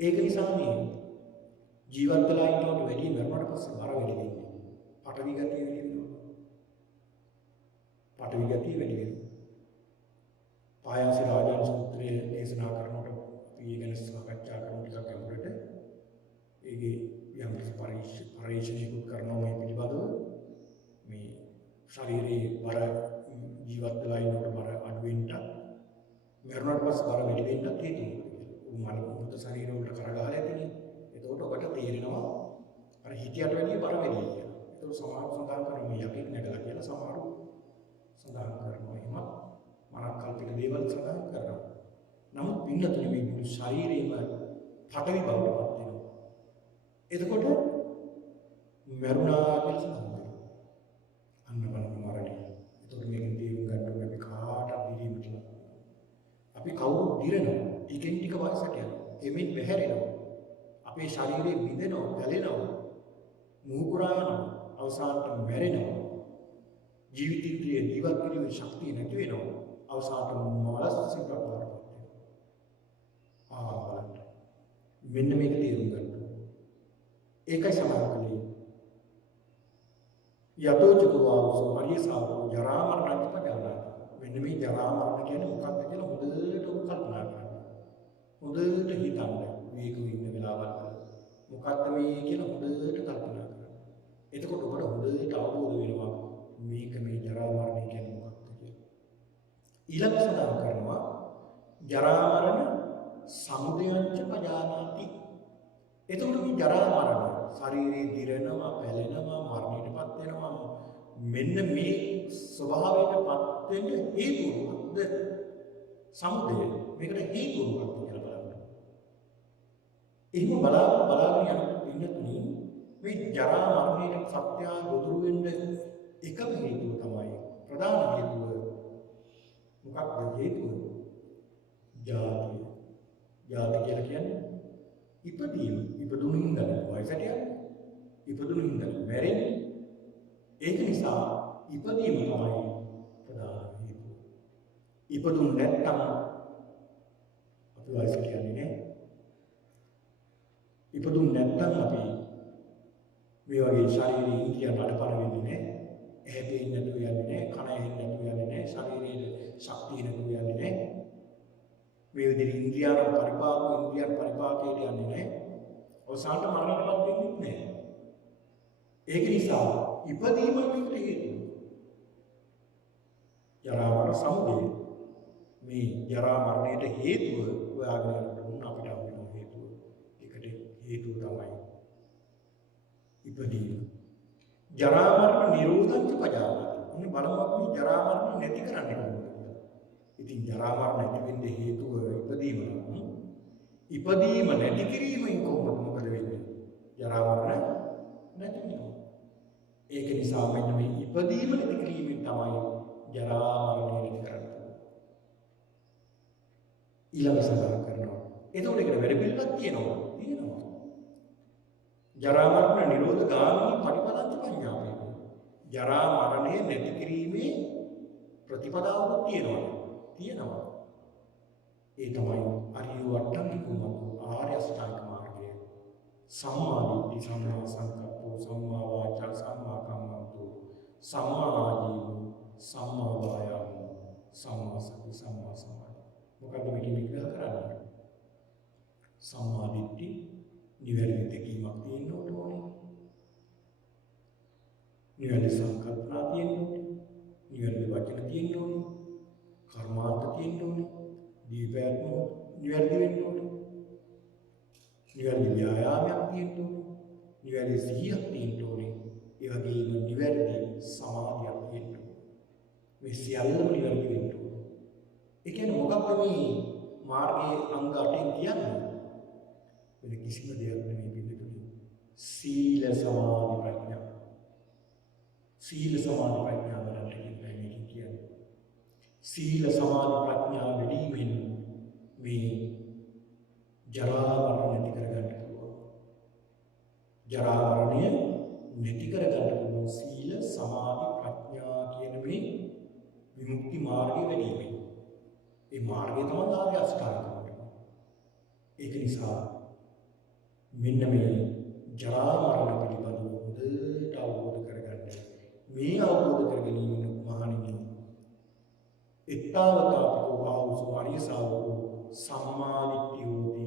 ඒක නිසා මේ ජීවත් වෙලා ඉන්නකොට වැඩි මරණයට පස්සේ බර වැඩි වෙන්නේ. පටවි ගතිය වැඩි වෙනවා. පටවි ගතිය වැඩි වෙනවා. පායාස රාජාන සූත්‍රයේ දේශනා කරනකොට අපි ගැන සාකච්ඡා කරමු ටිකක් ගැඹුරට. ඒකේ යම් කිසි පරීක්ෂණයකුත් කරනවා මේ පිළිබඳව. මේ ශරීරයේ බර ජීවත් වෙලා ඉන්නකොට බර අඩු වෙන්නත් මරණයට පස්සේ බර වැඩි වෙන්නත් හේතුව. මල මුද ශරීර වලට කරගහලා ඇතිනේ. එතකොට ඔබට තේරෙනවා අර හිතියට වැඩිය බර වැඩි කියලා. ඒක සමහරව සඳහන් කරනවා මේ යකෙක් නැගලා කියලා සමහරව සඳහන් කරනවා. එහෙම මනක් කල්පිත දේවල් සඳහන් කරනවා. නමුත් පින්නතුනේ මේ මුළු ශරීරයම පටවි බවට පත් වෙනවා. එතකොට මරුණා කියලා සඳහන් කරනවා. අන්න බලන්න මරණය. එතකොට මේකෙන් තේරුම් ගන්න ඕනේ අපි කාටද දිරීමට ලක්. අපි කවුරුත් දිරනවා. ටිකෙන් ටික වයසට යනවා. එමින් බැහැරෙනවා. අපේ ශරීරය බිඳෙනවා, පැලෙනවා. මුහුකුරා යනවා. අවසානට මැරෙනවා. ජීවිතයේ ජීවත් කිරීමේ ශක්තිය නැති වෙනවා. අවසානට මලස්සිකට පාරපත් වෙනවා. බලන්න. මෙන්න මේක තේරුම් ගන්න ඕනේ. ඒකයි සමාන කලේ. යතෝචකෝ ආවසෝ මරියසාවෝ ජරා මරණ ප්‍රතිපදාන. මෙන්න මේ ජරා මරණ කියන්නේ මොකක්ද කියලා හොඳට කල්පනා කරන්න. හොඳට හිතන්න. මේක ඉන්න වෙලාවල් වල මොකක්ද මේ කියලා හොඳට කල්පනා කරන්න. එතකොට ඔබට හොඳට අවබෝධ වෙනවා මේක මේ ජරා මරණය කියන්නේ මොකක්ද කියලා. ඊළඟ සඳහන් කරනවා ජරා මරණ සමුදයංච පජානාති. එතකොට මේ ජරා මරණ ශරීරයේ දිරනවා, පැලෙනවා, මරණයටපත් වෙනවා. මෙන්න මේ ස්වභාවයටපත් වෙන්න හේතුව මොකක්ද? සමුදය. මේකට හේතුව මොකක්ද කියලා බලන්න. එහෙම බලාගෙන යනකොට ඉන්නතුනේ මේ ජරා මරණයට සත්‍ය ගොදුරු වෙන්න එකම හේතුව තමයි ප්‍රධාන හේතුව. මොකක්ද හේතුව? ජාතිය. ජාති කියලා කියන්නේ ඉපදීම. ඉපදුණු ඉඳන් වයසට යන්නේ. ඉපදුණු ඉඳන් මැරෙන්නේ. ඒක නිසා ඉපදීම තමයි ප්‍රධාන හේතුව. ඉපදුණු නැත්නම් අපි වයසට යන්නේ නැහැ. ඉපදුණු නැත්නම් අපි මේ වගේ ශාරීරික ඉන්ද්‍රියන් අඩපණ වෙන්නේ නැහැ. ඇහැ පේන්නේ නැතුව යන්නේ නැහැ. කන ඇහෙන්නේ නැතුව යන්නේ නැහැ. ශරීරයේ ශක්තිය නැතුව යන්නේ නැහැ. මේ විදිහට ඉන්ද්‍රියන් පරිපාකයට යන්නේ නැහැ. අවසානට මරණයටපත් වෙන්නේ නැහැ. ඒක නිසා ඉපදීම මේකට හේතුව. ජරා මරණ සමුදය. මේ ජරා මරණයට හේතුව හොයාගෙන යනකොට අපිට හම්බ වෙන හේතුව. ඒකට හේතුව තමයි ඉපදීම. ජරා මරණ නිරෝධංච පජානාති. මොනේ බලමු අපි ජරා මරණ නැති කරන්නේ කොහොමද කියලා. ඉතින් ජරා මරණ නැති වෙන්න හේතුව ඉපදීම නම් ඉපදීම නැති කිරීමෙන් කොහොමද මොකද වෙන්නේ? ජරා මරණ නැති වෙනවා. ඒක නිසා මෙන්න මේ ඉපදීම නැති කිරීමෙන් තමයි ජරා මරණය නැති කරන්නේ. ඊළඟ සඳහන් කරනවා. එතකොට ඒකට වැඩ පිළිවෙලක් තියෙනවා. ජරා මරණ නිරෝධ ගාමී පටිපදන්ත පඤ්ඤාපේ. ජරා මරණය නැති කිරීමේ ප්‍රතිපදාවක් තියෙනවා. ඒ තමයි අරිය වට්ටම්බිකෝ ආර්ය අෂ්ටාංග මාර්ගය. සම්මා දිට්ඨි, සම්මා සංකප්පෝ, සම්මා වාචා, සම්මා කම්මන්තෝ, සම්මා ආජීවෝ, සම්මා වායාමෝ, සම්මා සති, සම්මා සමාධි. මොකද මේකෙන් විග්‍රහ කරන්නේ? සම්මා දිට්ඨි නිවැරදි දැකීමක් තියෙන්න ඕනේ. නිවැරදි සංකල්පනා තියෙන්න ඕනේ. නිවැරදි වචන තියෙන්න ඕනේ. කර්මාන්ත තියෙන්න ඕනේ. දීපයත්ම නිවැරදි වෙන්න ඕනේ. නිවැරදි ව්‍යායාමයක් තියෙන්න ඕනේ. නිවැරදි සිහියක් තියෙන්න ඕනේ. ඒ වගේම නිවැරදි සමාධියක් තියෙන්න ඕනේ. මේ සියල්ලම නිවැරදි වෙන්න ඕනේ. ඒ කියන්නේ මොකක්ද මේ මාර්ගයේ අංග 8න් කියන්නේ? වෙන කිසිම දෙයක් නෙමෙයි පිළිතුරු. සීල සමාධි ප්‍රඥා. සීල සමාධි ප්‍රඥා වලට කියන්නේ. සීල සමාධි ප්‍රඥා වැඩිමෙන් මේ ජරා මරණ නැති කරගන්න පුළුවන්. ජරා මරණය නැති කරගන්න පුළුවන් සීල සමාධි ප්‍රඥා කියන මේ විමුක්ති මාර්ගය වැඩිමෙන්. ඒ මාර්ගය තමයි ආර්ය අෂ්ටාංග මාර්ගය. ඒක නිසා මෙන්න මේ ජරා මරණ පිළිබඳව හොඳට අවබෝධ කරගන්න. මේ අවබෝධ කර ගැනීම මහණෙනි එත්තාවතාපිකෝ ආවුසෝ අරිය ශාවකෝ සම්මා දිට්ඨියෝ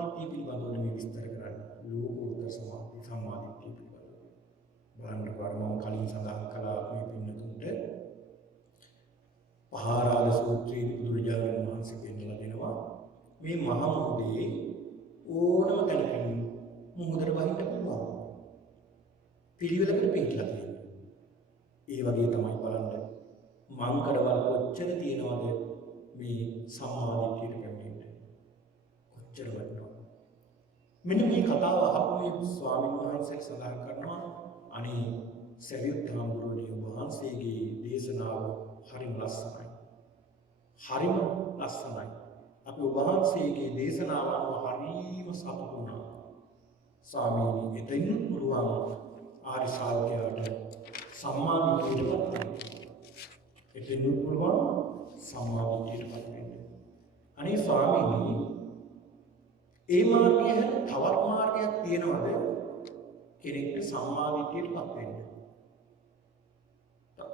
සම්මාදිට්ඨිය පිළිබඳව මේ විස්තර කරන්නේ. ලෝකෝත්තර සම්මාදිට්ඨිය පිළිබඳව. බලන්න වර්මම කලින් සඳහන් කළා මේ පින්නතුන්ට පහාරාල සූත්‍රයේ බුදුරජාණන් වහන්සේ පෙන්වලා දෙනවා මේ මහා මොහොතේ ඕනම තැනකින් මුහුදට වහින්න පුළුවන්. පිළිවෙලකට පිටලා තියෙනවා. ඒ වගේ තමයි බලන්න මංකඩවල් කොච්චර තියෙනවද මේ සම්මාදිට්ඨියට පැමිණෙන්න. කොච්චර වටිනවද? මෙන්න මේ කතාව අහපු මේ ස්වාමීන් වහන්සේ සඳහන් කරනවා අනේ සරියුත් හාමුදුරුවනේ වහන්සේගේ දේශනාව හරිම ලස්සනයි. හරිම ලස්සනයි. අපි වහන්සේගේ දේශනාව අනුව හරිම සතුටු වුණා. ස්වාමීනි එතෙන් පුළුවන් ආර්ය ශ්‍රාවකයාට සම්මාදිට්ඨියටපත් වෙන්න. එතෙන් පුළුවන් සම්මාදිට්ඨියටපත් වෙන්න. අනේ ස්වාමීනි ඒ මාර්ගය තවත් මාර්ගයක් තියෙනවද කෙනෙක්ට සම්මාදිට්ඨියටපත් වෙන්න?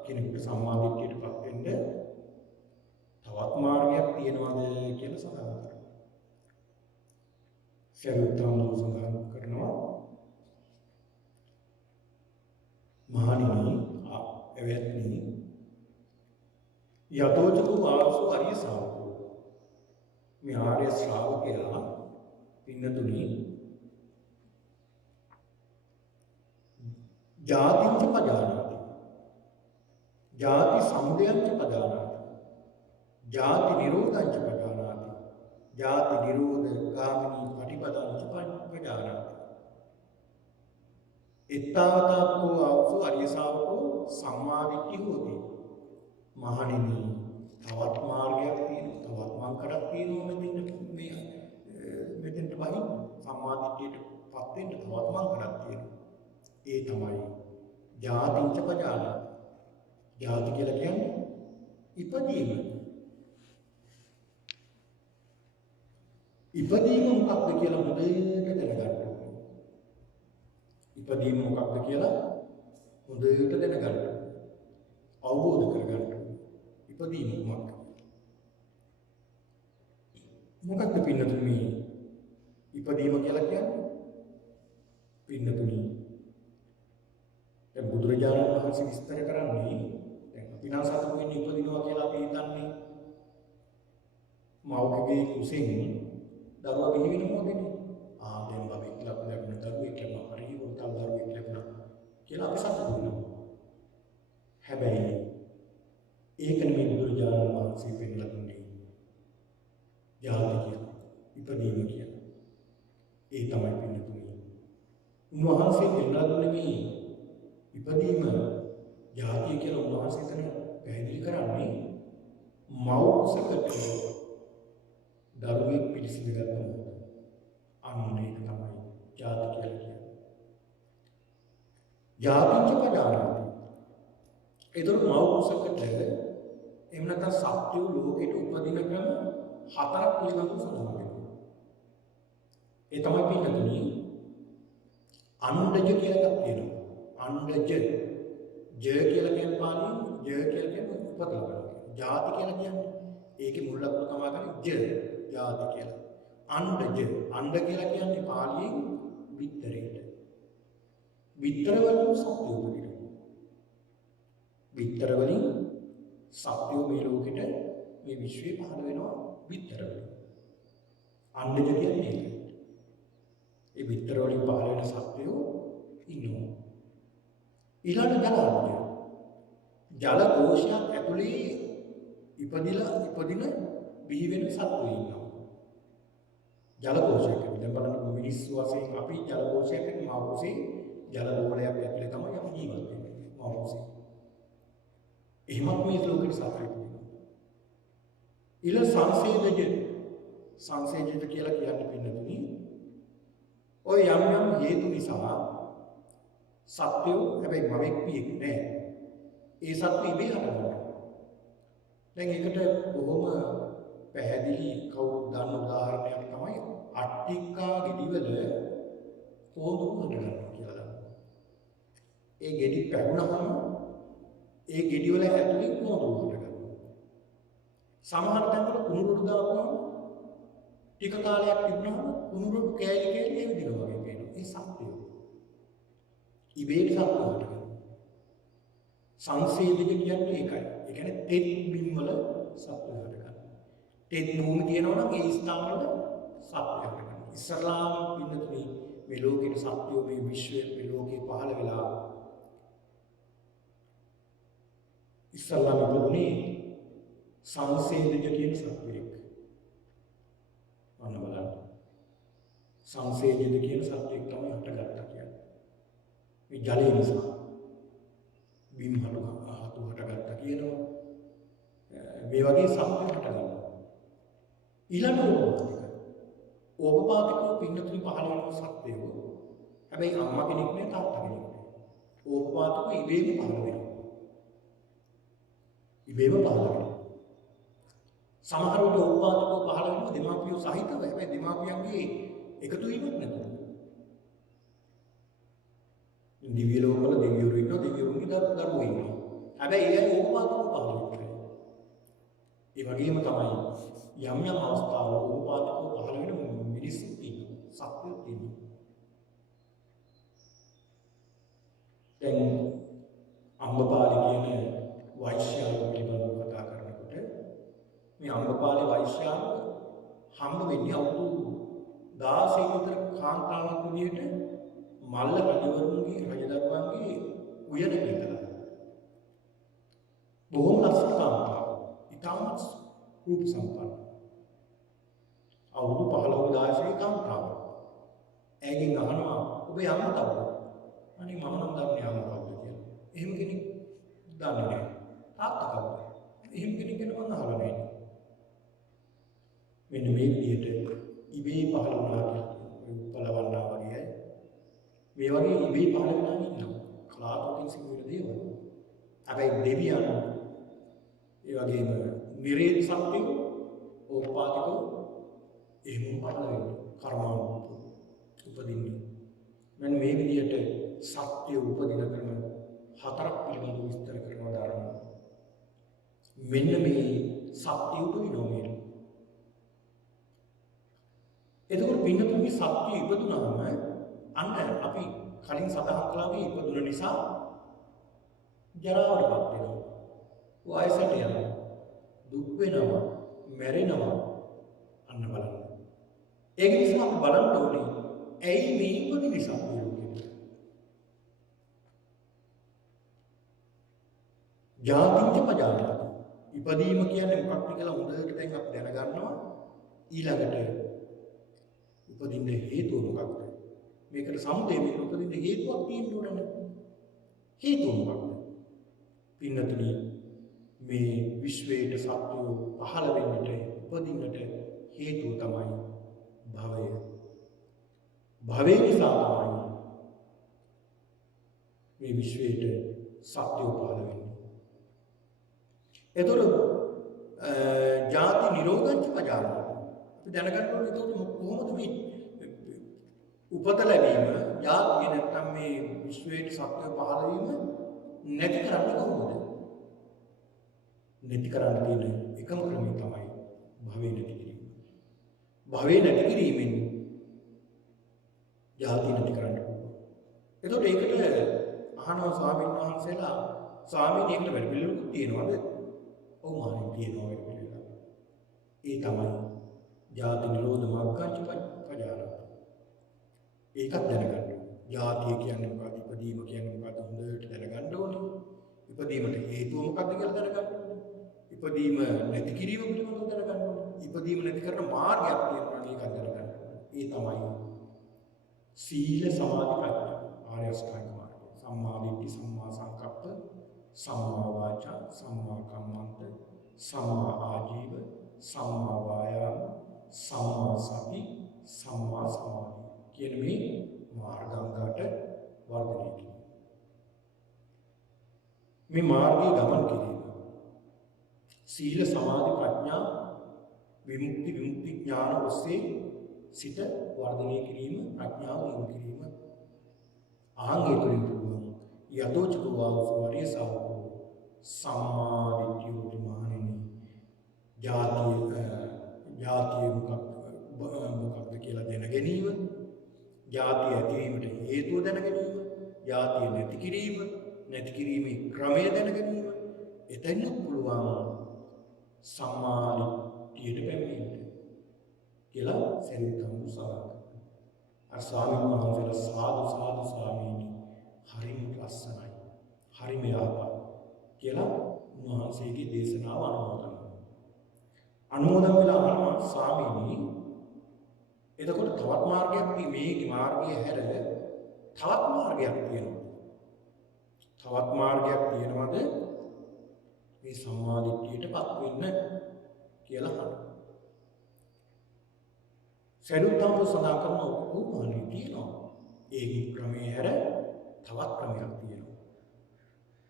කෙනෙකුට සම්මාදිට්ඨියටපත් වෙන්න තවත් මාර්ගයක් තියෙනවද කියලා සඳහන් කරනවා. සරියුත්තාම සඳහන් කරනවා මහණෙනි එවැත්නි යතෝචක වාසු ආර්ය ශ්‍රාවකෝ මේ ආර්ය ශ්‍රාවකයා පින්නතුනි ජාතිංච පජානාති ජාති සමුදයංච පජානාති ජාති නිරෝධංච පජානාති ජාති නිරෝධ ගාමිනී පටිපදංච පජානාති එත්තාවතාවකෝ ආවසු ආර්ය ශ්‍රාවකෝ සම්මාදිට්ඨි හෝති. මහණෙනි තවත් මාර්ගයක් තියෙනවා, තවත් මංකඩක් තියෙනවා මෙතෙන්ට වහින්න. සම්මාදිට්ඨියටපත් වෙන්න තවත් මංකඩක් තියෙනවා. ඒ තමයි ජාතිංච පජානාති. ජාති කියලා කියන්නේ ඉපදීම. ඉපදීම මොකක්ද කියලා හොඳට දැනගන්න. ඉපදීම මොකක්ද කියලා හොඳට දැනගන්න. අවබෝධ කරගන්න. ඉපදීම මොකක්ද? මොකක්ද පින්නතුනි මේ ඉපදීම කියලා කියන්නේ? පින්නතුනි දැන් බුදුරජාණන් වහන්සේ විස්තර කරන්නේ දැන් අපි නම් සතුටු වෙන්නේ ඉපදිනවා කියලා අපි හිතන්නේ මවකගේ කුසෙන් දරුවා බිහි වෙන මොහොතේනේ. දැන් බබෙක් ලැබුණ දරුවෙක් ලැබුණා හරි උත්තර දරුවෙක් ලැබුණා කියලා අපි සතුටු වෙනවා. හැබැයි ඒක නෙමෙයි බුදුරජාණන් වහන්සේ පෙන්නලා දුන්නේ. ජාති කියලා ඉපදීම කියලා. ඒ තමයි පින්නතුනි. උන්වහන්සේ පෙන්නලා දුන්නේ මේ ඉපදීම ජාතිය කියලා උන්වහන්සේ එතන පැහැදිලි කරන්නේ මව් කුසකට දරුවෙක් පිළිසිඳ ගන්නවා. අන්න ඒක තමයි ජාති කියලා කියන්නේ. ජාතිංච පජානාති. ඒතර මව් කුසකට එහෙම නැත්නම් සත්‍ය ලෝකෙට උපදින ක්‍රම හතරක් පිළිබඳව සඳහන් වෙනවා. ඒ තමයි පින්නතුනි අණ්ඩජ කියලා එකක් තියෙනවා. අණ්ඩජ ජ කියලා කියන්නේ පාලියෙන් ජ කියලා කියන්නේ උපත ලබනවා. ජාති කියලා කියන්නේ ඒකේ මුල් ලකුණ තමයි ගන්නේ ජ ජාති කියලා. අණ්ඩජ අණ්ඩ කියලා කියන්නේ පාලියෙන් විතරේට. විතර වලින් සත්‍ය උපදිනවා. විතර වලින් සත්‍යෝ මේ ලෝකෙට මේ විශ්වයේ පහළ වෙනවා විතර වලින්. අණ්ඩජ කියන්නේ ඒක. ඒ විතර වලින් පහළ වෙන සත්‍යෝ ඉන්නවා. ඊළඟ ජලාශය. ජල කෝෂයක් ඇතුලේ ඉපදින බිහි වෙන සත්වෝ ඉන්නවා. ජල කෝෂයක්. දැන් බලන්න මිනිස්සු වශයෙන් අපි ජල කෝෂයක් මහ කුසේ ජල ගෝලයක් ඇතුලේ තමයි අපි ජීවත් වෙන්නේ. මහ කුසේ. එහෙමත් මේ ලෝකෙට සත්‍යය තියෙනවා. ඊළඟ සංසේජිත කියලා කියන්නේ පින්නතුනි ඔය යම් යම් හේතු නිසා සත්‍යෝ හැබැයි මවෙක් පියෙක් නෑ. ඒ සත්‍ය ඉබේ හටගන්නවා. දැන් ඒකට බොහොම පැහැදිලි කවුරුත් දන්න උදාහරණයක් තමයි අට්ටිකා ගෙඩිවල පොදු හටගන්නවා කියලා දන්නවා. ඒ ගෙඩි පැවුනහම ඒ ගෙඩිවල ඇතුලේ පොදු හටගන්නවා. සමහර තැන්වල කුණුරුඩු දාපුවම ටික කාලයක් තිබුණාම කුණුරොඩු කෑලි කෑලි එවිදිනවා වගේ පේනවා. ඒ සත්‍යය. ඉබේට සත්‍යය හටගන්නවා. සංසේදක කියන්නේ ඒකයි. ඒ කියන්නේ තෙත් බිම් වල සත්‍යය හටගන්නවා. තෙත් භූමි කියනවා නම් ඒ ස්ථානවල සත්‍යය හටගන්නවා. ඉස්ලාම් පින්නතුනි මේ ලෝකේ සත්‍යෝ මේ විශ්වයේ මේ ලෝකේ පහළ වෙලා ඉස්ලාම් ඉපදුනේ සංසේදක කියන සත්‍යයක්. අන්න බලන්න. සංසේදක කියන සත්‍යයක් තමයි හටගත්තා කියන්නේ. මේ ජලය නිසා බිම් හටගත්තා කියනවා. මේ වගේ සත්‍ය හටගන්නවා. ඊළඟ ඕපපාතිකව පින්නතුනි පහළ වෙන සත්‍යය. හැබැයි අම්මා කෙනෙක් නේ තාත්තා කෙනෙක් නේ. ඕපපාතිකව ඉබේම පහළ වෙනවා. ඉබේම පහළ වෙනවා. සමහර විට ඕපපාතිකව පහළ වෙනවා දෙමාපියෝ සහිතව. හැබැයි දෙමාපියන්ගේ එකතු වීමක් නැතුව. දිව්‍ය ලෝකවල දෙවිවරු ඉන්නවා දෙවිවරුන්ගේ දරුවෝ ඉන්නවා. හැබැයි ඒ ඕපපාතිකව පහළ වෙනවා. ඒ වගේම තමයි යම් යම් අවස්ථාවල ඕපපාතිකව පහළ වෙන මිනිස්සුත් ඉන්නවා. සත්‍යොත් ඉන්නවා. දැන් අම්බපාලි කියන වෛශ්‍යාව පිළිබඳව කතා කරනකොට මේ අම්බපාලි වෛශ්‍යාව හම්බ වෙන්නේ අවුරුදු 16 විතර කාන්තාවක් විදිහට මල්ල රජවරුන්ගේ රජදරුවන්ගේ උයන ඉඳලා. බොහොම ලස්සන කාන්තාවක්. ඉතාමත් රූප සම්පන්න. අවුරුදු 15 16 කාන්තාවක්. ඇයගෙන් අහනවා ඔබේ අම්මා කවුද? අනේ මම නම් දන්නේ අම්මා කවුද කියලා. එහෙම කෙනෙක් දන්නේ නැහැ. තාත්තා කවුද? එහෙම කෙනෙක් ගැන මම අහලා නැහැ. මෙන්න මේ විදිහට ඉබේ පහළ වුණා කියලා උපලවන්නා වගේ අය. මේ වගේ ඉබේ පහළ වෙනා ඉන්නවා. කලාතුරකින් සිදු වෙන දේවල්. හැබැයි දෙවියන් ඒ වගේම නිරේත සත්‍යෝ ඕපාතිකෝ එහෙම පහළ වෙනවා. කර්මානුරූප උපදින්නේ. මෙන්න මේ විදිහට සත්‍ය උපදින ක්‍රම හතරක් පිළිබඳව විස්තර කරනවා ධර්මය. මෙන්න මේ සත්‍ය උපදිනවා මේ. එතකොට පින්නතුන්ගේ සත්‍ය ඉපදුනාම අන්න අපි කලින් සඳහන් කළා වගේ ඉපදුන නිසා ජරාවටපත් වෙනවා. වයසට යනවා. දුක් වෙනවා. මැරෙනවා. අන්න බලන්න. ඒක නිසා අපි බලන්න ඕනේ ඇයි මේ ඉපදි නිසා මේ ලෝකෙට. ජාතිංච පජානාති. ඉපදීම කියන්නේ මොකක්ද කියලා හොඳට දැන් අපි දැනගන්නවා. ඊළඟට උපදින්න හේතුව මොකක්ද? මේකට සමුදය මේක උපදින්න හේතුවක් තියෙන්න ඕනේ. හේතුව මොකක්ද? පින්නතුනි මේ විශ්වයේ සත්‍යෝ පහළ වෙන්නට උපදින්නට හේතුව තමයි භවය. භවය නිසා තමයි මේ විශ්වයේ සත්‍යෝ පහළ වෙන්නේ. එතකොට ජාති නිරෝධංච පජානාති. අපි දැනගන්න ඕනේ එතකොට කොහොමද මේ උපත ලැබීම ජාතිය නැත්තම් මේ විශ්වයේ සත්‍ය පහළ වීම නැති කරන්නේ කොහොමද? නැති කරන්න තියෙන එකම ක්‍රමය තමයි භවය නැති කිරීම. භවය නැති කිරීමෙන් ජාතිය නැති කරන්න පුළුවන්. එතකොට ඒකට අහනවා ස්වාමීන් වහන්සේලා ස්වාමීන් ඒකට වැඩ පිළිවෙලක් තියෙනවද? ඔව් මානෙ තියෙනවා වැඩ පිළිවෙලක්. ඒ තමයි ජාති නිරෝධ මාර්ගංච පජානාති. ඒකත් දැනගන්න ඕනේ. ජාතිය කියන්නේ මොකක්ද? ඉපදීම කියන්නේ මොකක්ද? හොඳට දැනගන්න ඕනේ. ඉපදීමට හේතුව මොකක්ද කියලා දැනගන්න ඕනේ. ඉපදීම නැති කිරීම පිළිබඳව දැනගන්න ඕනේ. ඉපදීම නැති කරන මාර්ගයක් තියෙනවා මේකත් දැනගන්න ඕනේ. ඒ තමයි සීල සමාධි ප්‍රඥා ආර්ය අෂ්ටාංග මාර්ගය. සම්මා දිට්ඨි, සම්මා සංකප්ප, සම්මා වාචා, සම්මා කම්මන්ත, සම්මා ආජීව, සම්මා වායාම, සම්මා සති, සම්මා සමාධි කියන මේ මාර්ගාංගات වර්ධනය කිරීම. මේ මාර්ගයේ ගමන් කිරීම සීල සමාධි ප්‍රඥා විමුක්ති ඥාන ඔස්සේ සිත වර්ධනය කිරීම ප්‍රඥාව දියුණු කිරීම ආංගය තුළින් පුළුවන්. යතෝචකෝ වරිය සාවකෝ සම්මා දිට්ඨිය උතුමානෙනි. ජාතිය මොකක්ද? මොකක්ද කියලා දැන ගැනීම, ජාතිය ඇතිවීමට හේතුව දැන ගැනීම, ජාතිය නැති කිරීම, නැති කිරීමේ ක්‍රමය දැන ගැනීම, එතෙන්ත් පුළුවන් සම්මාදිට්ඨියට පැමිණෙන්න කියලා සරියුත් හාමුදුරුවෝ සඳහන් කරනවා. අර ස්වාමීන් වහන්සේලා සාදු සාදු ස්වාමීනි හරිම ලස්සනයි, හරිම යාපා කියලා උන්වහන්සේගේ දේශනාව අනුමෝදන් වෙලා අහනවා ස්වාමීනි එතකොට තවත් මාර්ගයක් මේ මාර්ගයේ හැර තවත් මාර්ගයක් තියෙනවා. තවත් මාර්ගයක් තියෙනවද මේ සම්මාදිට්ඨියටපත් වෙන්න කියලා අහනවා. සරියුත් හාමුදුරුවෝ සඳහන් කරන උපමානි තියෙනවා. ඒ ක්‍රමයේ හැර තවත් ක්‍රමයක් තියෙනවා.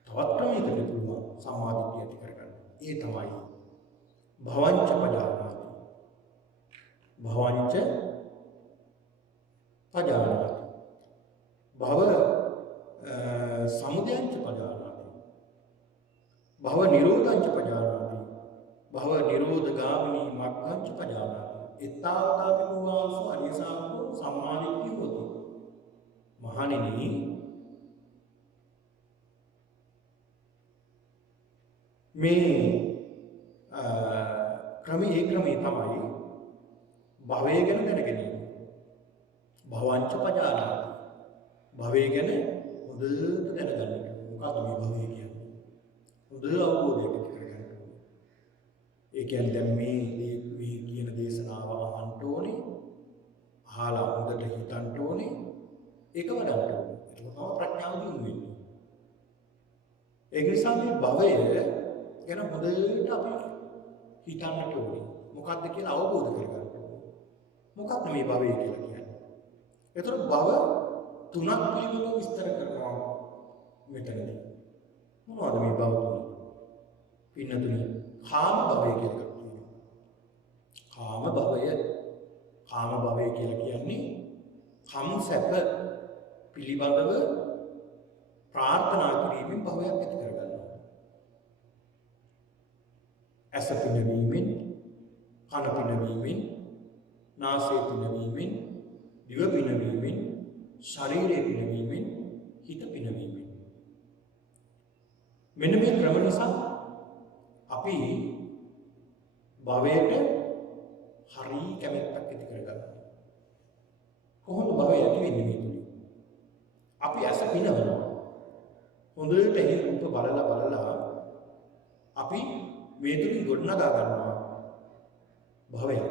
තවත් ක්‍රමයකට පුළුවන් සම්මාදිට්ඨිය ඇති කරගන්න. ඒ තමයි භවංච පජානාති. භවංච පජානාති. භව සමුදයංච පජානාති. භව නිරෝධංච පජානාති. භව නිරෝධ ගාමිනී මග්ගංච පජානාති. එත්තාවතාපි නුවාසු අරියසාවෝ සම්මාදිට්ඨිය හොති. මහණෙනි මේ ක්‍රමයේ තමයි භවය ගැන දැන ගැනීම. භවංච පජානාති. භවය ගැන හොඳට දැනගන්න. මොකක්ද මේ භවය කියන්නේ? හොඳ අවබෝධයක් ඇති කරගන්න ඕනේ. ඒ කියන්නේ දැන් මේ කියන දේශනාව අහන්න ඕනේ. අහලා හොඳට හිතන්න ඕනේ. ඒක වඩන්න ඕනේ. ඒක තමයි ප්‍රඥාව දිනු වෙන්නේ. ඒ නිසා මේ භවය ගැන හොඳට අපි හිතන්නට ඕනේ. මොකක්ද කියලා අවබෝධ කරගන්න ඕනේ. මොකක්ද මේ භවය කියලා කියන්නේ? ඒතර භව තුනක් පිළිබඳව විස්තර කරනවා මෙතනදී. මොනවද මේ භව තුන? පින්නතුනි, කාම භවය කියලා එකක් තියෙනවා. කාම භවය කියලා කියන්නේ කම් සැප පිළිබඳව ප්‍රාර්ථනා කිරීමෙන් භවයක් ඇති කරගන්නවා. ඇස පිනවීමෙන්, කන පිනවීමෙන්, නාසය පිනවීමෙන්, දිව පිනවීමෙන්, ශරීරය පිනවීමෙන්, හිත පිනවීමෙන්. මෙන්න මේ ක්‍රම නිසා අපි භවයට හරි කැමැත්තක් ඇති කරගන්නවා. කොහොමද භවය ඇති වෙන්නේ මේ තුලින්? අපි ඇස පිනවනවා. හොඳට එහි රූප බලලා අපි මේ තුලින් ගොඩනගා ගන්නවා භවයක්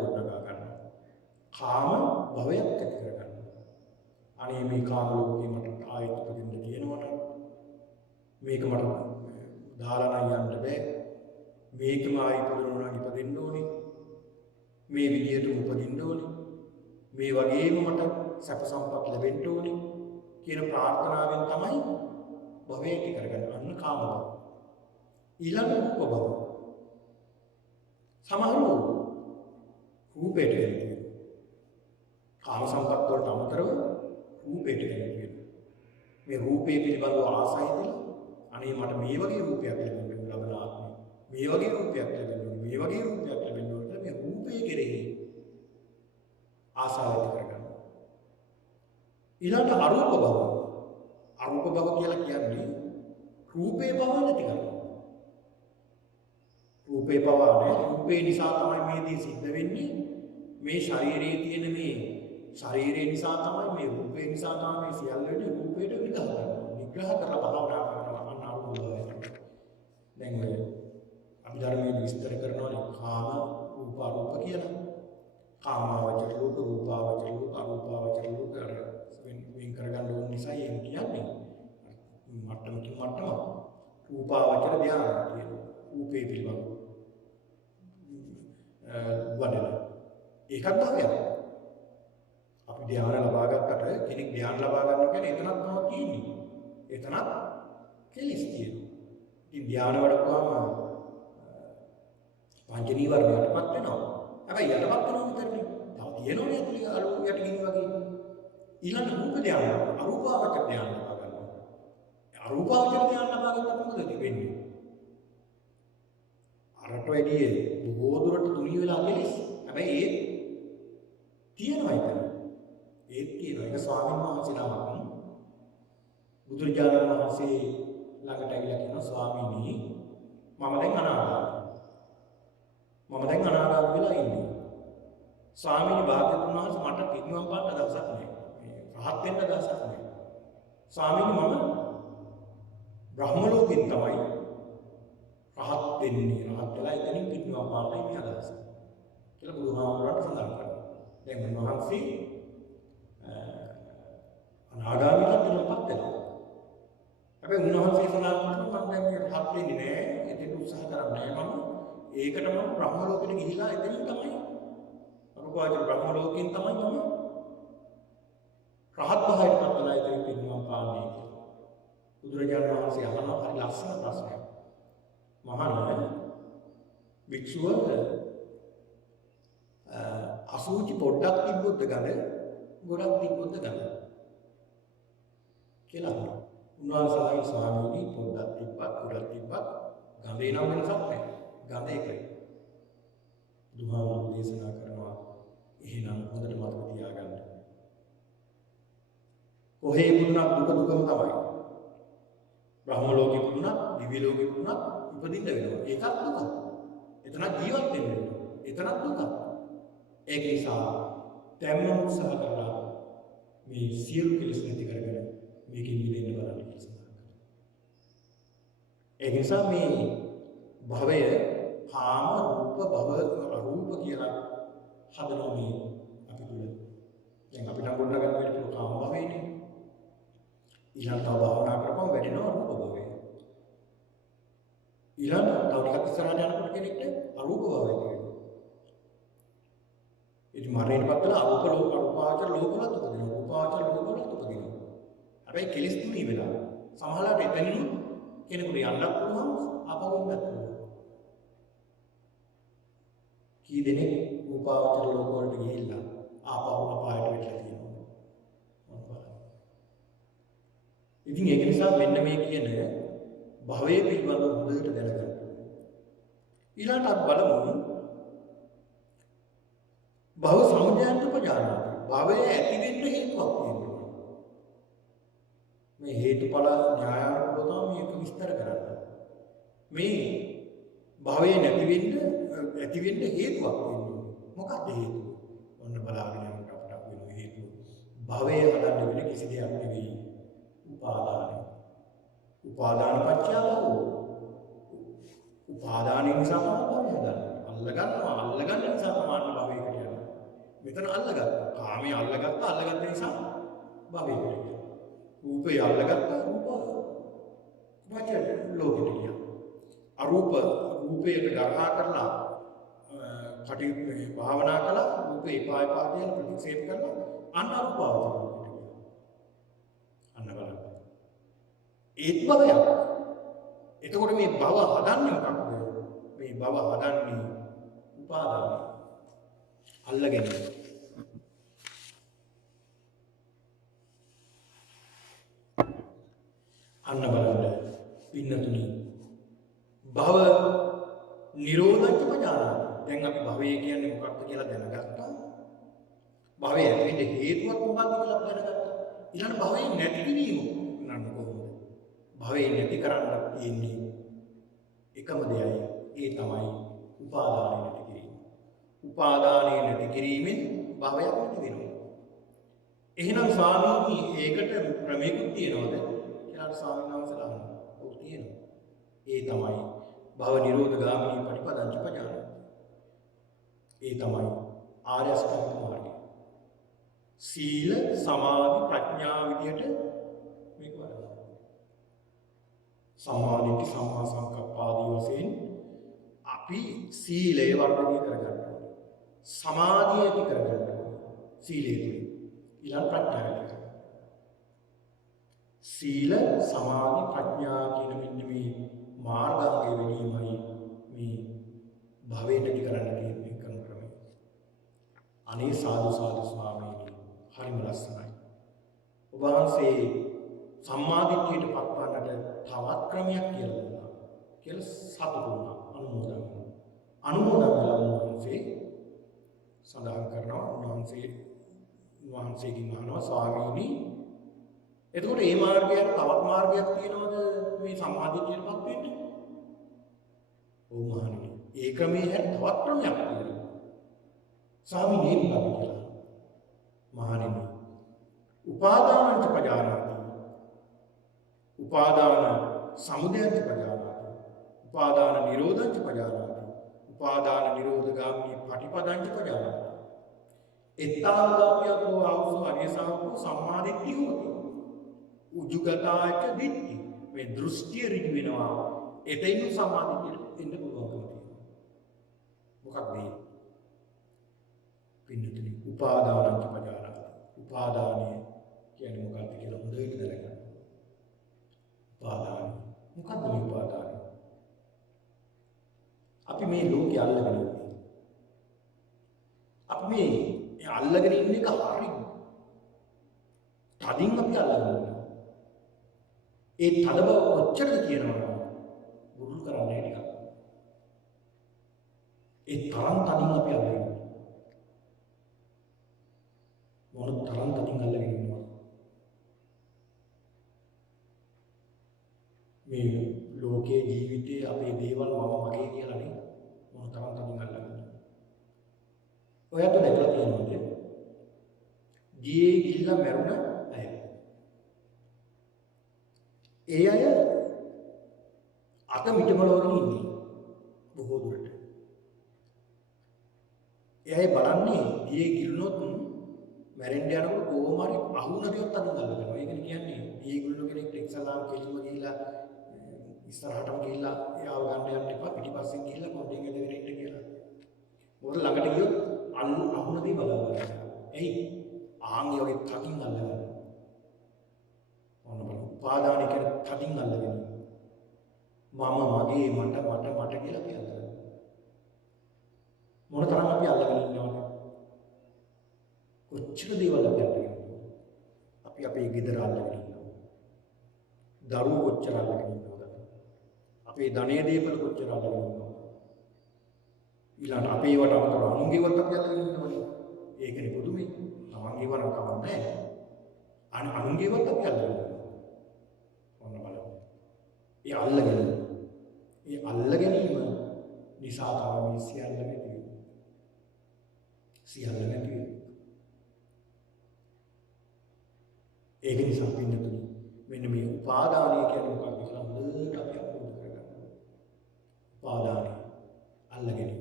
ගොඩනගා ගන්නවා. කාම භවයක් ඇති කරගන්නවා. අනේ මේ කාම ලෝකේ මට ආයෙත් උපදින්න තියෙනවනේ. මේක මට දාලා යන්න බෑ. මේකම ආයෙ ඉපදෙනවා නම් ඉපදෙන්න ඕනේ. මේ විදියට උපදින්න ඕනේ. මේ වගේම මට සැප සම්පත් ලැබෙන්න ඕනේ කියන ප්‍රාර්ථනාවෙන් තමයි භවය ඇති කරගන්නේ. අන්න කාම භව. ඊළඟ රූප භව. සමහරව රූපයට ගැලපෙනවා. කාම සම්පත් වලට අමතරව රූපයට ගැලපෙනවා. මේ රූපේ පිළිබඳව ආසයිදලා අනේ මට මේ වගේ රූපයක් ලැබෙන්න ලබන ආත්මය. මේ වගේ රූපයක් ලැබෙන්න මේ වගේ රූපයක් ලැබෙන්න මේ රූපේ කෙරෙහි ආසාව ඇති කරගන්නවා. ඊළඟ අරූප භව. අරූප භව කියලා කියන්නේ රූපේ භව නැති කරනවා. රූපේ භව නැහැ. රූපේ නිසා තමයි මේ දේ සිද්ධ වෙන්නේ. මේ ශරීරයේ තියෙන මේ ශරීරය නිසා තමයි මේ රූපේ නිසා තමයි මේ සියල්ල වෙන්නේ. රූපේට විග්‍රහ කරනවා. විග්‍රහ කරලා භාවනා කරනවා. අන්න අරූප භවය. දැන් ඔය අපි ධර්මයේ විස්තර කරනවානේ කාම රූප අරූප කියලා. කාමාවචර රූප, රූපාවචර රූප, අරූපාවචර රූප වෙන් කරගන්න ඕන නිසා එහෙම කියන්නේ. මට්ටමකින් මට්ටම රූපාවචර ධ්‍යාන කියනවා. රූපේ පිළිබඳව වඩන ඒකත් භාවයක්. අපි ධ්‍යාන ලබා ගන්නකොට කෙනෙක් ධ්‍යාන ලබා ගන්නවා කියන්නේ එතනක් තමයි තියෙන්නේ. එතනක් කෙලිස් තියෙනවා. ඉතින් ධ්‍යාන වඩපුවාම පංච නීවරණයටපත් වෙනවා. හැබැයි යටපත් වෙනවා විතරනේ. තව තියෙනවනේ ඇතුලේ අලුත් යටගිනි වගේ. ඊළඟ රූප ධ්‍යාන, අරූපාවචර ධ්‍යාන ලබා ගන්නවා. අරූපාවචර ධ්‍යාන ලබා ගන්නකොට මොකද වෙන්නේ? අර අරට වැඩි බොහෝ දුරට තුනී වෙලා කෙලිස්. හැබැයි ඒ තියෙනවා එතන. ඒත් තියෙනවා. ඒක ස්වාමීන් වහන්සේ නමක් බුදුරජාණන් වහන්සේ ළඟට ඇවිල්ලා කියනවා ස්වාමීනි මම දැන් අනාගාමී වෙලා ඉන්නේ. ස්වාමීනි භාග්‍යවතුන් වහන්සේ මට පිරිනිවන් පාන්න දවසක් නැහැ. රහත් වෙන්න දවසක් නැහැ. ස්වාමීනි මම බ්‍රහ්ම ලෝකෙන් තමයි රහත් වෙන්නේ. රහත් වෙලා එතනින් පිරිනිවන් පාන්නයි මේ අදහස. කියලා බුදුහාමුදුරන්ට සඳහන් කරනවා. දැන් උන්වහන්සේ අනාගාමී තත්ත්වයටපත් වෙනවා. හැබැයි උන්වහන්සේ සඳහන් කරනවා මම දැන් මේ රහත් වෙන්නේ නැහැ. එතන උත්සාහ කරන්නේ නැහැ මම. ඒකට මම බ්‍රහ්ම ලෝකෙට ගිහිලා එතනින් තමයි අරුපාවචර බ්‍රහ්ම ලෝකෙන් තමයි මම රහත් භාවයටපත් වෙලා එතනින් පිරිනිවන් පාන්නේ කියලා. බුදුරජාණන් වහන්සේ අහනවා හරි ලස්සන ප්‍රශ්නයක්. මහාන භික්ෂුව අසුචි පොඩ්ඩක් තිබ්බොත් ගඳ ගොඩක් තිබ්බොත් ගඳ කියලා අහනවා. උන්වහන්සේගේ ස්වාමීනි පොඩ්ඩක් තිබ්බත් ගොඩක් තිබ්බත් ගඳේ නම් වෙනසක් නැහැ. ගඳ එකයි. බුදුහාමුදුරුවෝ දේශනා කරනවා එහෙනම් හොඳට මතක තියාගන්න. කොහේ පුදුනක් දුකම තමයි. බ්‍රහ්ම ලෝකෙ පුදුනක්, දිව්‍ය ලෝකෙ පුදුනක් උපදින්න වෙනවා. ඒකත් දුක. එතන ජීවත් වෙන්න වෙනවා. එතනත් දුක. ඒක නිසා තැම්ම උත්සාහ කරලා මේ සියලු කෙලෙස් නැති කරගෙන මේකෙන් මිදෙන්න බලන්න කියලා සඳහන් කරනවා. ඒ නිසා මේ භවය කාම රූප භව අරූප කියලා හදනවා මේ අපි තුල. දැන් අපිට ගොඩනගන්න බැරි කාම භවයනේ. ඊළඟට භාවනා කරපුවම වැඩෙනවා රූප භවය. ඊළඟට තව ටිකක් ඉස්සරහට යනකොට කෙනෙක්ට අරූප භවය වෙනවා. ඉතින් මරණයටපත් වෙලා අරූපාවචර ලෝකවලත් උපදිනවා. රූපාවචර ලෝකවලත් උපදිනවා. හැබැයි කෙලෙස් තුනී වෙලා සමහරවිට එතනින් කෙනෙකුට යන්නත් පුළුවන් ආපහු එන්නත් පුළුවන්. කී දෙනෙක් රූපාවචර ලෝකවලට ගිහිල්ලා ආපහු අපායට වැටලා තියෙනවා. ඉතින් ඒක නිසා මෙන්න මේ කියන භවයේ පිළිබඳව හොඳට දැනගන්න. ඊළඟට අපි බලමු භව සමුදයන්ට උපජානාති. භවය ඇති වෙන්න හේතුවක් තියෙනවා. මේ හේතුඵල න්‍යායානුකූලව තමයි මේක විස්තර කරන්නේ. මේ භවය ඇති වෙන්න හේතුවක් තියෙනවා. මොකක්ද හේතුව? ඔන්න බලාගෙන යනකොට අපිට වෙන හේතුව. භවය හදන්න වෙන කිසි දෙයක් නෙවෙයි. උපාදානයි. උපාදාන පත්‍ය භව. උපාදානින් නිසා භවය හදන්නේ. අල්ලගන්න නිසා තමයි භවයකට යන්නේ. මෙතන අල්ලගත්තා. කාමයේ අල්ලගත්ත නිසා භවයකට යනවා. රූපය අල්ලගත්තා රූප වචන ලෝකෙට ගියා. අරූප රූපයට ගර්හා කරලා කටයුතු භාවනා කළා රූපේ එපා කියලා ප්‍රතික්ෂේප කරලා අන්න අරූපාවචර ලෝකෙට ගියා. අන්න බලන්න. ඒත් භවයක්. එතකොට මේ භව හදන්නේ මොකක්ද? මේ භව හදන්නේ උපාදානයි. අල්ලගෙන. අන්න බලන්න පින්නතුනි භව නිරෝධච්ච පජානාති. දැන් අපි භවය කියන්නේ මොකක්ද කියලා දැනගත්තා. භවය ඇති වෙන්න හේතුවක් මොකක්ද කියලා දැනගත්තා. ඊළඟ භවයෙන් නැති වීම නන්න කොහොමද? භවයෙන් නැති කරන්න තියෙන්නේ එකම දෙයයි. ඒ තමයි උපාදානය නැති කිරීම. උපාදානය නැති කිරීමෙන් භවයක් නැති වෙනවා. එහෙනම් ස්වාමීනි ඒකට ක්‍රමයකුත් තියෙනවද කියලා ස්වාමීන් වහන්සේලා අහනවා. ඔව් තියෙනවා. ඒ තමයි භව නිරෝධ ගාමිනී පටිපදංච පජානාති. ඒ තමයි ආර්ය අෂ්ටාංග මාර්ගය. සීල සමාධි ප්‍රඥා විදියට මේක වඩනවා. සමාධි සම්මා සංකප්ප ආදී වශයෙන් අපි සීලය වර්ධනය කරගන්නවා. සමාධිය ඇති කරගන්නවා. සීලය තුළ ඊළඟ ප්‍රඥාව ඇති කරගන්නවා. සීල සමාධි ප්‍රඥා කියන මෙන්න මේ මාර්ගාංගය වෙනීමයි මේ භවයට ඇති කරන්න තියෙන ක්‍රමය. අනේ සාදු ස්වාමීනි හරිම ලස්සනයි. ඔබ වහන්සේ සම්මාදිට්ඨියට පත්වන්නට තවත් ක්‍රමයක් කියලා දුන්නා. කියලා සතුටු වුණා අනුමෝදන් වුණා. අනුමෝදන් වෙලා උන්වහන්සේ සඳහන් කරනවා උන්වහන්සේගෙන් අහනවා ස්වාමීනි එතකොට මේ මාර්ගයට තවත් මාර්ගයක් තියෙනවද මේ සම්මාදිට්ඨියටපත් වෙන්න? ඔව් මහණෙනි. ඒ ක්‍රමයේ හැර තවත් ක්‍රමයක් තියෙනවා. ස්වාමීනි ඒක මොකක්ද කියලා? මහණෙනි. උපාදානංච පජානාති. උපාදාන සමුදයංච පජානාති. උපාදාන නිරෝධංච පජානාති. උපාදාන නිරෝධගාමී පටිපදංච පජානාති. එත්තාවදාපියකෝ ආවුසු අරියසාවකෝ සම්මාදිට්ඨිය හොති. උජුගතාච දිට්ඨි. මේ දෘෂ්ටිය ඍජු වෙනවා. එතෙන් සම්මාදිට්ඨියට එන්න පුළුවන්කම තියෙනවා. මොකක්ද මේ? පින්නතුනි උපාදානංච පජානාති. උපාදානය කියන්නේ මොකක්ද කියලා හොඳට දැනගන්න. උපාදාන. මොකක්ද මේ උපාදාන? අපි මේ ලෝකේ අල්ලගෙන ඉන්නේ. අපි මේ අල්ලගෙන ඉන්න එක හරි. තදින් අපි අල්ලගෙන ඉන්නවා. ඒ තද බව කොච්චරද කියනවා බුදුන් කරන්නේ ටිකක්. ඒ තරම් තදින් අපි අල්ලගෙන ඉන්නවා. මොන තරම් තදින් අල්ලගෙන ඉන්නවා. මේ ලෝකයේ ජීවිතයේ අපේ දේවල් මම මගේ කියලා නේ මොන තරම් තදින් අල්ලගෙන ඉන්නවා. ඔයත් දැකලා තියෙනවද? ජීයේ ගිහිල්ලා මැරුණ අය. ඒ අය අත මිටමලවගෙන ඉන්නේ බොහෝ දුරට. ඒ අය බලන්නේ ජීයේ ගිලුනොත් මැරෙන්න යනකොට කොහොම හරි අහුනදියොත් අදින් අල්ලගන්නවා. ඒක කියන්නේ ජීයේ ගිලුන කෙනෙක්ට ඉස්සලාම් කෙලින්ම ගිහිල්ලා ඉස්සරහටම ගිහිල්ලා එයාව ගන්න යන්න එපා. පිටිපස්සෙන් ගිහිල්ලා පොඩ්ඩක් ඉඳගෙන ඉන්න කියලා. මොකද ළඟට ගියොත් අහුනදී බලනවා. එයි ආන්ගේ වගේ තකින් අල්ලගන්න. ඔන්න බලන්න. උපාදාන කියන තකින් අල්ලගෙන. මම මගේ මට කියලා කියනවා. මොන තරම් අපි අල්ලගෙන ඉන්නවද? කොච්චර දේවල් අපි අල්ලගෙන ඉන්නවද? අපි අපේ ගෙදර අල්ලගෙන ඉන්නවා. දරුවෝ කොච්චර අල්ලගෙන ඉන්නවද? අපේ ධනය දීපල කොච්චර අල්ලගෙන ඉන්නවද? ඊළඟ අපේ වට අමතර අනුන්ගේවත් අපි අල්ලගෙන ඉන්නවනේ. ඒකනේ පුදුමයි. තමන්ගේ වරක් කවන්නේ නැහැ. අනුන්ගේවත් අපි අල්ලගෙන ඉන්නවා. ඔන්න බලන්න. ඒ අල්ලගැනීම නිසා තමයි සියල්ල නැති වෙන්නේ. සියල්ල නැති වෙන්නේ. ඒක නිසා පින්නතුනි මෙන්න මේ උපාදානය කියන්නේ මොකක්ද කියලා හොඳට අපි අවබෝධ කරගන්න. උපාදානය අල්ලගැනීම.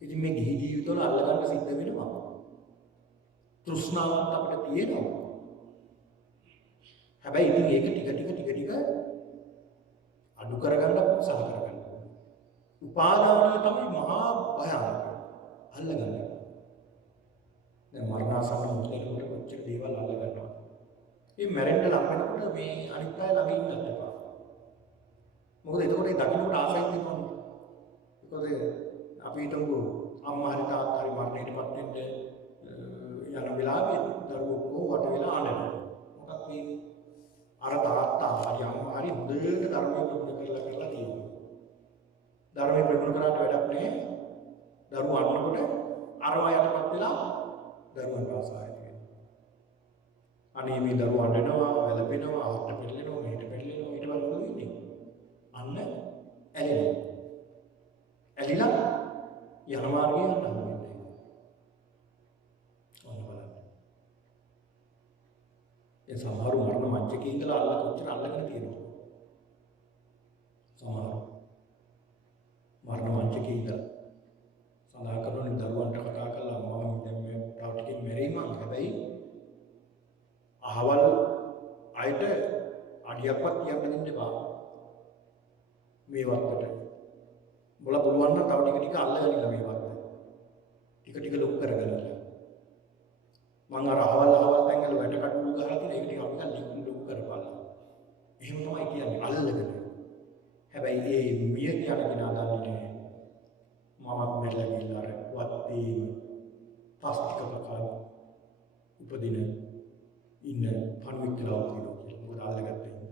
ඉතින් මේ ගිහි ජීවිතවල අල්ලගන්න සිද්ධ වෙනවා. තෘෂ්ණාවක් අපිට තියෙනවා. හැබැයි ඉතින් ඒක ටික අඩු කරගන්න උත්සාහ කරගන්න. උපාදානය තමයි මහා භයානක. අල්ලගන්න. දැන් මරණාසන්න මොහොතේකට කොච්චර දේවල් අල්ලගන්නවා. මේ මැරෙන්න ලඟ වෙනකොට මේ අනිත් අය ළඟ ඉන්නත් එපා. මොකද එතකොට ඒ දකින්නට ආසයි තියෙනවා. මොකද අපි හිතමු අම්මා හරි තාත්තා හරි මරණයටපත් වෙන්න යන වෙලාවේ දරුවෝ කොහොම වට වෙලා අඬනවා. මොකක්ද මේ අර තාත්තා හරි අම්මා හරි හොඳට ධර්මයේ ප්‍රගුණ කරලා තියෙනවා. ධර්මයේ ප්‍රගුණ කරාට වැඩක් නැහැ. දරුවෝ අඬනකොට අරවා යටපත් වෙලා දරුවන් ආසාවයි තියෙනවා. අනේ මේ දරුවෝ අඬනවා, වැළපෙනවා, ආහට පෙරලෙනවා, මෙහෙට පෙරලෙනවා, ඊට පස්සේ මොකද වෙන්නේ? අන්න ඇලෙනවා. ඇලිලා යන මාර්ගය යන්න හම්බෙන්නේ. ඔන්න බලන්න. ඒ සමහරු මරණ මංචකේ ඉඳලා කොච්චර අල්ලගෙන තියෙනවද? සමහරු මරණ මංචකේ ඉඳලා සඳහන් කරනවා දරුවන්ට කතා කරලා මම දැන් මේ තව ටිකකින් මැරෙයි මං. හැබැයි අහවල් අයට අඩියක්වත් කියන්න දෙන්න එපා. මේ වත්තට. මොලා පුළුවන් නම් තව ටික අල්ලගනින්න මේ වත්ත. ටික ලොකු කරගන්න. මං අර අහවල් තැන් වල වැට කඩුළු ගහලා තියෙන ඒක ටික අපි ලොකු කරපළා. එහෙම තමයි කියන්නේ අල්ලගෙන. හැබැයි ඒ මිය කියන කෙනා දන්නේ නැහැ. මමත් මෙල්ල ගිහිල්ලා අර වත්තේම තාස්තික ප්‍රකාර උපදින ඉන්න පණුවෙක් කියලා තියෙනවා කියලා. මොකද අල්ලගත්තා ඉන්න.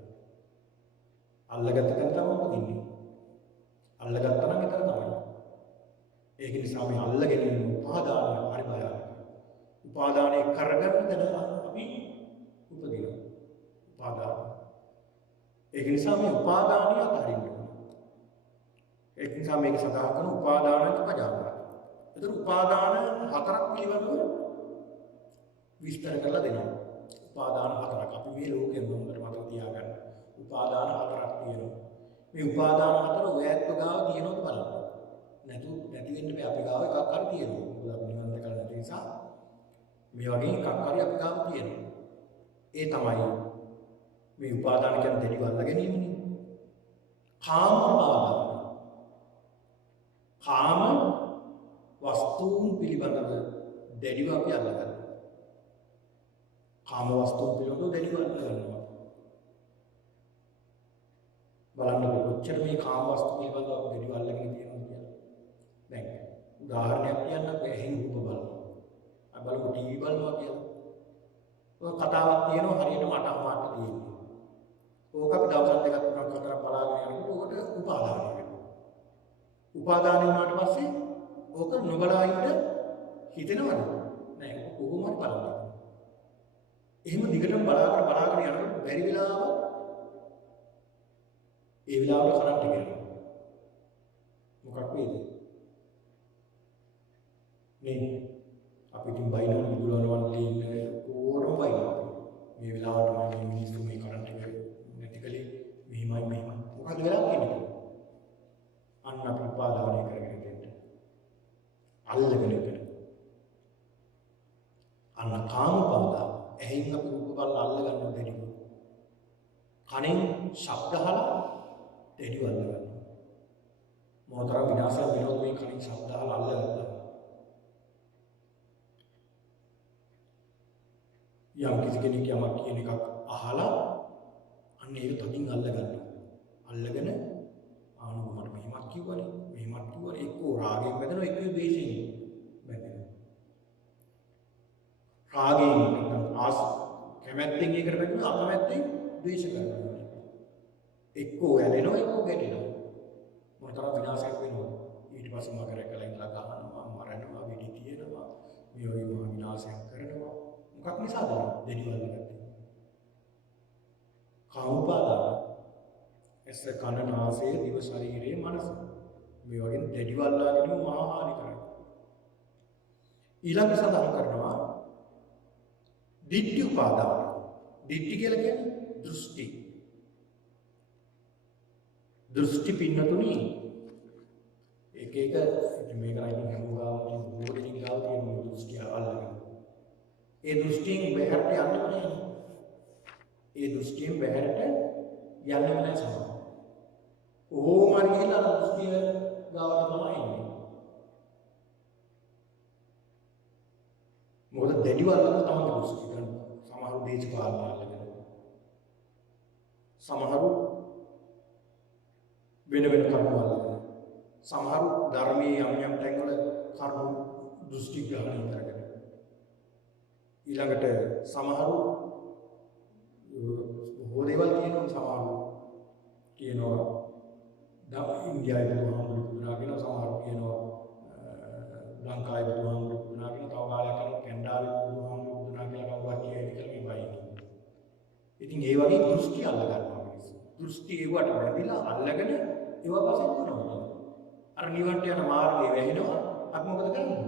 අල්ලගත්ත කෙනා තමයි උපදින්නේ. අල්ලගත්තා නම් එතන තමයි. ඒක නිසා මේ අල්ලගෙන ඉන්න උපාදානය හරි භයානකයි. උපාදානය කරගන්න තැන අපි උපදිනවා. උපාදාන. ඒක නිසා මේ උපාදානය අතහරින්න ඕනේ. ඒක නිසා මේක සඳහන් කරන උපාදානක පජානන. ඒතර උපාදාන හතරක් පිළිබඳව විස්තර කරලා දෙනවා. උපාදාන හතරක් අපි මේ ලෝකෙම හොඳට මතක තියාගන්න. උපාදාන හතරක් තියෙනවා. මේ උපාදාන හතර ඔයත් ගාව තියෙනවද බලන්න. නැති වෙන්න බෑ අපි ගාව එකක් හරි තියෙනවා. මොකද අපි නිවන් දැකලා නැති නිසා මේ වගේ එකක් හරි අපි ගාව තියෙනවා. ඒ තමයි මේ උපාදාන කියන්නේ දෙලිව අල්ල ගැනීමනේ. කාම උපාදාන. කාම වස්තුන් පිළිබඳව දෙලිව අපි අල්ලගන්නවා. කාම වස්තුන් පිළිබඳව දෙලිව අල්ලගන්නවා. බලන්න කොච්චර මේ කාම වස්තු පිළිබඳව අපි දෙලිව අල්ලගෙන තියෙනවද කියලා. දැන් උදාහරණයක් කියන්න අපි ඇහෙන් රූප බලනවා. අපි බලමු ටීවී බලනවා කියලා. ඔය කතාවක් තියෙනවා හරියට මට අමාට තියෙන්නේ. ඕක අපි දවස් දෙකක් තුනක් හතරක් බලාගෙන යනකොට ඕකට උපාදානය වෙනවා. උපාදානය වුණාට පස්සේ ඕක නොබලා ඉන්න හිතෙනවද? නෑ කොහොම හරි බලන්න. එහෙම දිගටම බලාගෙන යනකොට බැරි වෙලාව ඒ වෙලාවට කරන්ට් එක යනවා. මොකක් වේද? නේ අපි ඉතින් බයිනෝ විදුලනවා වගේ ඕනම බයිනෝ. මේ වෙලාවට මම මිනිස්සු මේ කරන්ට් එක නැති කලේ මෙහිමයි. මොකද වෙලා තියෙන්නේ? අන්න අපි උපාදානය කරගෙන දෙන්න. අල්ලගෙන ඉන්න. අන්න කාම උපාදාන. ඇහෙන් අපි රූප බලලා අල්ල ගන්න දෙයක්. කනෙන් ශබ්ද අහලා දෙයක් අල්ල ගන්න. මොනතරම් විනාශයක් වෙනවද මේ කනින් ශබ්ද අහලා අල්ලගත්තා. යම් කිසි කෙනෙක් යමක් කියන එකක් අහලා අන්න ඒක තදින් අල්ල ගන්නවා. අල්ලගෙන ආනෝ මට මෙහෙමත් කිව්වනේ එක්කෝ රාගයෙන් බැඳෙනවා එක්කෝ ද්වේෂයෙන් බැඳෙනවා. රාගයෙන් නැත්නම් කැමැත්තෙන් ඒකට බැඳෙනවා අකමැත්තෙන් ද්වේෂ කරනවා. එක්කෝ ඇලෙනවා එක්කෝ ගැටෙනවා. මොනතරම් විනාශයක් වෙනවද? ඊට පස්සේ මගරේ කලින් ඉඳලා ගහනවා මරනවා වෙඩි තියනවා මේ වගේ මහා විනාශයක් කරනවා. මොකක් නිසාද? දෙවිවල් ගත්තේ. කාම උපාදාන. එස කන නාසය දිව ශරීරයේ මනස. මේ වගේ දෙවිවල්ලාගෙන මහා හානි කරනවා. ඊළඟ සඳහන් කරනවා ditthi උපාදාන. ditthi කියලා කියන්නේ දෘෂ්ටි. දෘෂ්ටි පින්නතුනි එක මේක රයින් හමුගාව බෝධින් ගාව තියෙන දෘෂ්ටි අල්ලගෙන ඒ දෘෂ්ටියෙන් බහැරට යන්නම නැහැ. ඒ දෘෂ්ටියෙන් බහැරට යන්නම නැහැ සමහර. ඕම හරි ගිහලා දෘෂ්ටිය ගාවට තමයි ඉන්නේ. මොකද දෙඩිවල්ලම තමයි දෘෂ්ටි ගන්න. සමහර දේශපාලන අල්ලගෙන. සමහරු වෙන කරුණු අල්ලගෙන. සමහරු ධර්මයේ යම් තැන්වල කරුණු දෘෂ්ටි ග්‍රහණය කරගෙන. ඊළඟට සමහරු බොහෝ දේවල් කියනවා. සමහරු කියනවා ඉන්දියාවේ බුදුහාමුදුරුවෝ කියනවා. සමහරු කියනවා ලංකාවේ බුදුහාමුදුරුවෝ කියනවා. තව කාලයක් යනකොට කැනඩාවේ බුදුහාමුදුරුවෝ කියලා කවුරුත් කියයි කියලා මේ වයින්. ඉතින් ඒ වගේ දෘෂ්ටි අල්ල ගන්නවා මිනිස්සු. දෘෂ්ටි ඒවට බැඳිලා අල්ලගෙන ඒවා පස්සේ කරනවා. අර නිවන්ට යන මාර්ගය වැහෙනවා. අපි මොකද කරන්නේ?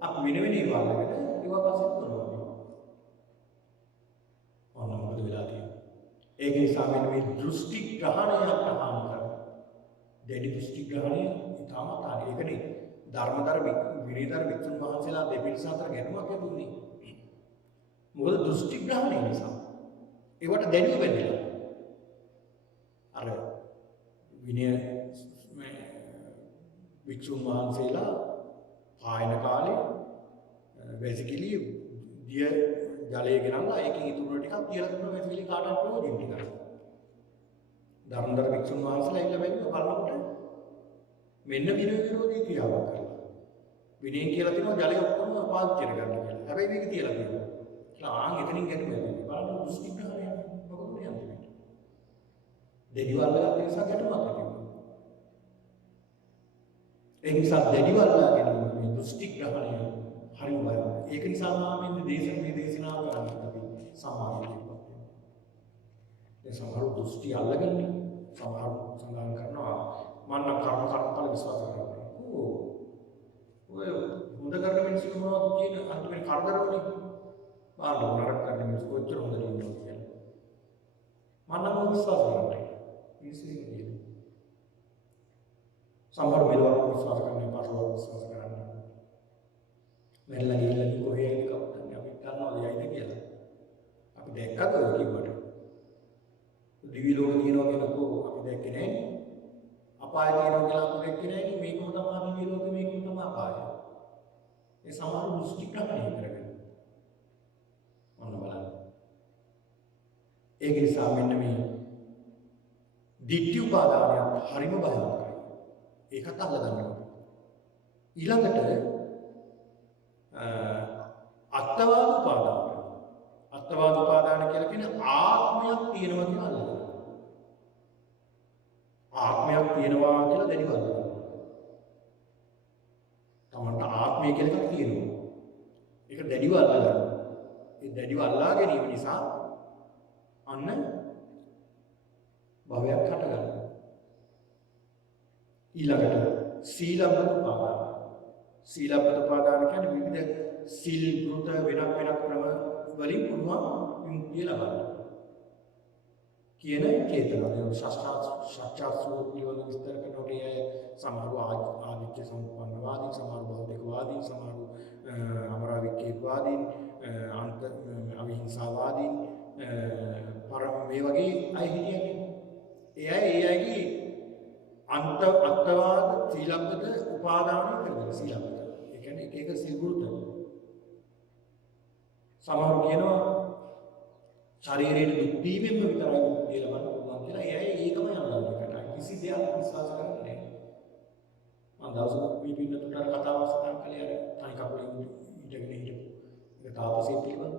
අපි වෙන ඒවා අල්ලගෙන ඒවා පස්සේ කරනවා. ඔන්න මොකද වෙලා තියෙන්නේ? ඒක නිසා මෙන්න මේ දෘෂ්ටි ග්‍රහණයක් ප්‍රහාණය කරනවා. දෙඩි දෘෂ්ටි ග්‍රහණය ඉතාමත් හරි. ඒකනේ ධර්මතර විනයතර වික්ෂුන් වහන්සේලා දෙපිරිස අතර ගැටුමක් ඇතිුනේ. මොකද දෘෂ්ටි ග්‍රහණය නිසා. ඒවට දැනුම බැඳිලා. අර විනය වික්ෂුන් වහන්සේලා පායන කාලේ වැසිකිලි දිය ජලය ගෙනල්ලා ඒකෙන් ඉතුරු ටිකක් තියලා දුන්නා වැසිකිලි කාටවත් ප්‍රයෝජනෙ ටිකක්. ධර්මතර වික්ෂුන් වහන්සේලා ඉල්ල බැලුවා බලනකොට මෙන්න විනය විරෝධී ක්‍රියාවක් කරලා. විනයෙන් කියලා තියෙනවා ජලය ඔක්කොම පාවිච්චි කරගන්න කියලා. හැබැයි මේක තියලා තියෙනවා. ආන් එතනින් ගැටුමක් තියෙනවා. බලන්න දෘෂ්ටි ග්‍රහණය මොකද යන්නේ? දෙවිවල් ගත්ත නිසා ගැටුමක් ඇති වෙනවා. ඒ නිසා දැඩිව අල්ලා ගැනීම මේ දෘෂ්ටි ග්‍රහණය හරිම භයානකයි. ඒක නිසා මේ දේශනාව කරන්නේ අපි සමාධියපත් වෙනවා. ඒ සමහර දෘෂ්ටි අල්ලගන්නේ සමහර සඳහන් කරනවා මම නම් කර්මඵල විශ්වාස කරනවා. ඔය හොඳ කරන මිනිස්සු මොනවද කියන අන්තිමේ කරදරවනේ. බාහිර නරක කරන මිනිස්සු කොච්චර හොඳ ඉන්නවද කියලා. මම නම් විශ්වාස කරන්නේ. මිනිස්සු කියන්නේ. සමහර මෙලොව විශ්වාස කරන්නේ පරලොව විශ්වාස කරන්නේ. මෙල්ල ගිහිල්ලා කොහේ යයිද කවුරුත් අපි දන්නවද යයිද කියලා. අපි දැක්කද ඔය කිව්වට. දිවි ලෝක තියෙනවා කියනකෝ අපි දැක්කේ නැහැ. අපාය තියෙනවා කියලා අපි දැක්කේ නැහැ. මේකම තමයි දිවි ලෝක මේකම තමයි අපාය. ඒ සමහර දෘෂ්ටි ග්‍රහණය කරගෙන. ඔන්න බලන්න. ඒක නිසා මෙන්න මේ ditthi upadānaya හරිම භයානකයි. ඒකත් අල්ලගන්න ඕනේ. ඊළඟට අත්වාද උපාදාන. අත්වාද උපාදාන කියලා කියන්නේ ආත්මයක් තියෙනවා කියලා අල්ලගන්න. ආත්මයක් තියෙනවා කියලා දැඩිව අල්ලගන්න. තමන්ට ආත්මය කියලා එකක් තියෙනවා. ඒක දැඩිව අල්ලගන්න. ඒ දැඩිව අල්ලා ගැනීම නිසා අන්න භවයක් හටගන්නවා. ඊළඟට සීලබ්බත උපාදාන. සීලබ්බත උපාදාන කියන්නේ විවිධ සීල් වෘත වෙනත් ක්‍රම වලින් පුළුවන් විමුක්තිය ලබන්න කියන චේතනාව. ඒ ශාස්ත්‍රාර්ථය වල විස්තර කරනකොට ඒ සමහර ආදිත්‍ය සම්පන්නවාදී, සමහර භෞතිකවාදී, සමහර අමරාවික්කේවාදී, අන්ත අවිහිංසාවාදී පරම මේ වගේ අය හිටියනේ. ඒ අයගේ අත්වාද සීලබ්බත උපාදාන කරගෙන සීලබ්බත. ඒ කියන්නේ එක සීල් වෘත. සමහර කියනවා ශරීරයේ දුක් දීමෙන්ම විතරයි මුක්තිය ලබන්න පුළුවන් කියලා. ඒ අය ඒකම යනවා කරන්නේ. කිසි දෙයක් විශ්වාස කරන්නේ නැහැ. මම දවසක් මේ පින්නතුන්ට කතාවක් සඳහන් කළේ අර තනි කකුලෙන් ඉඳගෙන හිටපු ඒක තාපසී පිළිබඳ.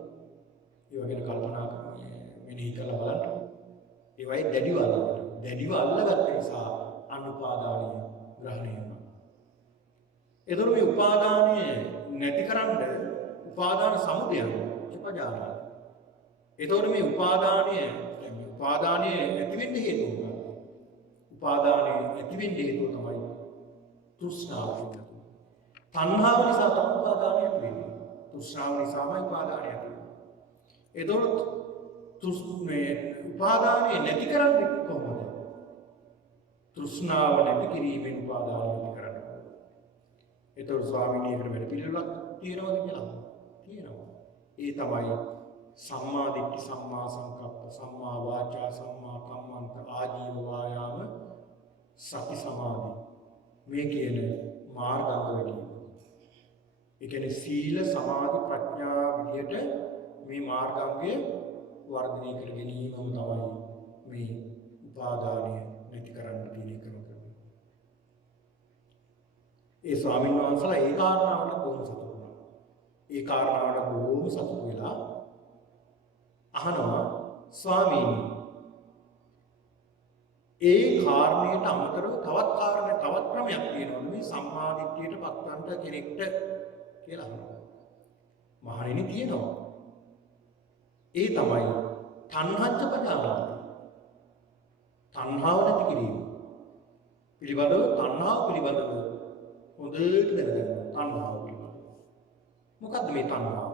ඒ වගේ කල්පනා කරන්නේ මෙනෙහි කරලා බලන්න. ඒ වගේ දැඩිව අල්ලගන්න. දැඩිව අල්ලගත්ත නිසා අනුපාදානීය ග්‍රහණය වෙනවා. එතකොට මේ උපාදානීය නැතිකරන්න උපාදාන සමුදය උපජානන. එතකොට මේ උපාදානීය ඇති වෙන්න හේතුව මොකක්ද? උපාදානීය ඇති වෙන්න හේතුව තමයි තෘෂ්ණාව. තණ්හාව නිසා තමයි උපාදානීය ඇති වෙන්නේ. තෘෂ්ණාව නිසාමයි උපාදානීය ඇති වෙන්නේ. එතකොට උපාදානීය නැති කරන්නේ කොහොමද? තෘෂ්ණාව නැති කිරීමෙන් උපාදාන නැති කරන්න. ඒතකොට ස්වාමීන් වහන්සේකට වැඩ පිළිවෙලක් තියෙනවද කියලා? තියෙනවා. ඒ තමයි සම්මා දිට්ඨි, සම්මා සංකප්ප, සම්මා වාචා, සම්මා කම්මන්ත, ආජීව වායාම, සති සමාධි. මේ කියන මාර්ගාංග වැඩි. ඒ කියන්නේ සීල, සමාධි, ප්‍රඥා විදියට මේ මාර්ගාංගය වර්ධනය කර ගැනීමම තමයි මේ උපාදානය නැති කරන්න තියෙන එකම කරන්නේ. ඒ ස්වාමීන් වහන්සේලා ඒ කාරණාවට බොහොම සතුටු වුණා. ඒ කාරණාවට බොහොම සතුටු වෙලා අහනවා ස්වාමීනි ඒ කාරණයට අමතරව තවත් ක්‍රමයක් තියෙනවා මේ සම්මාදිට්ඨියට පත්වන්ට කෙනෙක්ට කියලා අහනවා. මහණෙනි තියෙනවා. ඒ තමයි තණ්හච්ච පජානාති. තණ්හාව නැති කිරීම පිළිබඳව තණ්හාව පිළිබඳව හොඳට දැනගන්න. තණ්හාව පිළිබඳව මොකද්ද මේ තණ්හාව?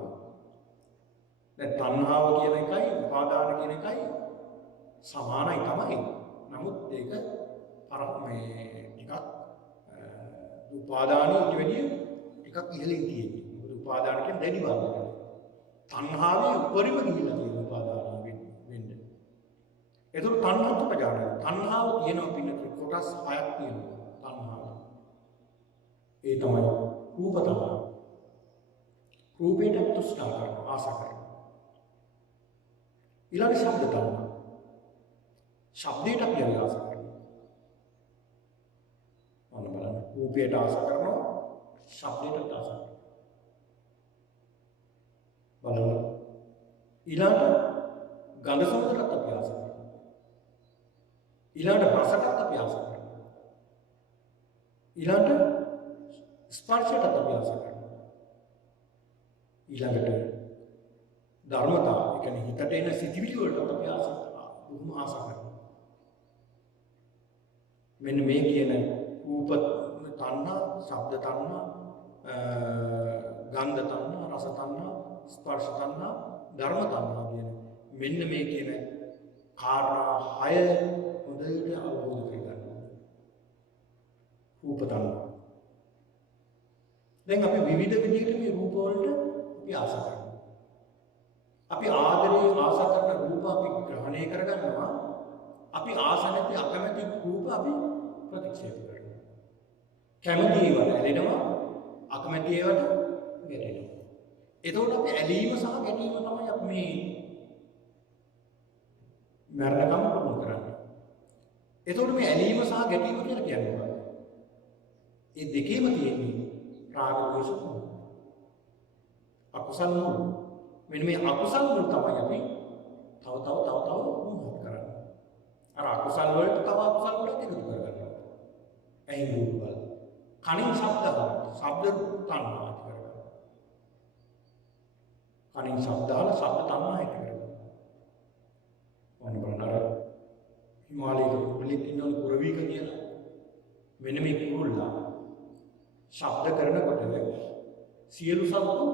දැන් තණ්හාව කියන එකයි උපාදාන කියන එකයි සමානයි තමයි. නමුත් ඒක ටිකක් උපාදානෙ ඊට වැඩිය ටිකක් ඉහළින් තියෙන්නේ. මොකද උපාදාන කියන්නේ දැඩි බව. තණ්හාවේ උඩරිම ගිහිල්ලා තියෙන උපාදාන වෙන්නේ. ඒතකොට තණ්හාව ප්‍රජානයි. තණ්හාව තියෙනවා පින්නක කොටස් 6ක් තියෙනවා. තණ්හාව. ඒ තමයි රූප තණ්හාව. රූපයට තෘෂ්ණා කරන ආශා කරන. ඊළඟ ශබ්ද තණ්හාව. ශබ්දයට අපි ආශා කරනවා. මොන බලන්න රූපයට ආශා කරනවා ශබ්දයට ආශා කරනවා. බලන්න ඊළඟ ගන්ධ සමුදයට අපි ආශා කරනවා. ඊළඟ රසකට අපි ආශා කරනවා. ඊළඟ ස්පර්ශයට අපි ආස කරනවා. ඊළඟට ධර්මතා, ඒ කියන්නේ හිතට එන සිතිවිලි වලට අපි ආස කරනවා. මෙන්න මේ කියන රූප තණ්හා, ශබ්ද තණ්හා, ගන්ධ තණ්හා, රස තණ්හා, ස්පර්ශ තණ්හා, ධර්ම තණ්හා කියන මෙන්න මේ කියන කාරණා 6 හොඳට අවබෝධ කරගන්න. රූප තණ්හා. දැන් අපි විවිධ විදිහට මේ රූප වලට අපි ආස කරනවා. අපි ආදරේ ආස කරන රූප අපි ග්‍රහණය කරගන්නවා. අපි ආස නැති අකමැති රූප අපි ප්‍රතික්ෂේප කරනවා. කැමති ඒවාට ඇලෙනවා, අකමැති ඒවාට ගැටෙනවා. එතකොට අපි ඇලීම සහ ගැටීම තමයි අපි මේ මරණකම පුරුදු කරන්නේ. එතකොට මේ ඇලීම සහ ගැටීම කියලා කියන්නේ මොකක්ද? මේ දෙකේම තියෙන්නේ රාග ද්වේෂ මොහ. අකුසල මොහ. මෙන්න මේ අකුසල මොහ තමයි අපි තව මොහොත් කරන්නේ. අර අකුසල වලට තව අකුසල වලට එකතු කරගන්නවා. ඇයි රූප වල. කනින් ශබ්ද තණ්හා ඇති කරගන්නවා. කනින් ශබ්දාල ශබ්ද තණ්හා ඇති කරගන්නවා. මොන බලනර හිමාලයේ කුරුල්ලෙක් ඉන්නවනේ කුරවීක කියලා. මෙන්න මේ කුරුල්ලා ශබ්ද කරනකොට සියලු සත්තු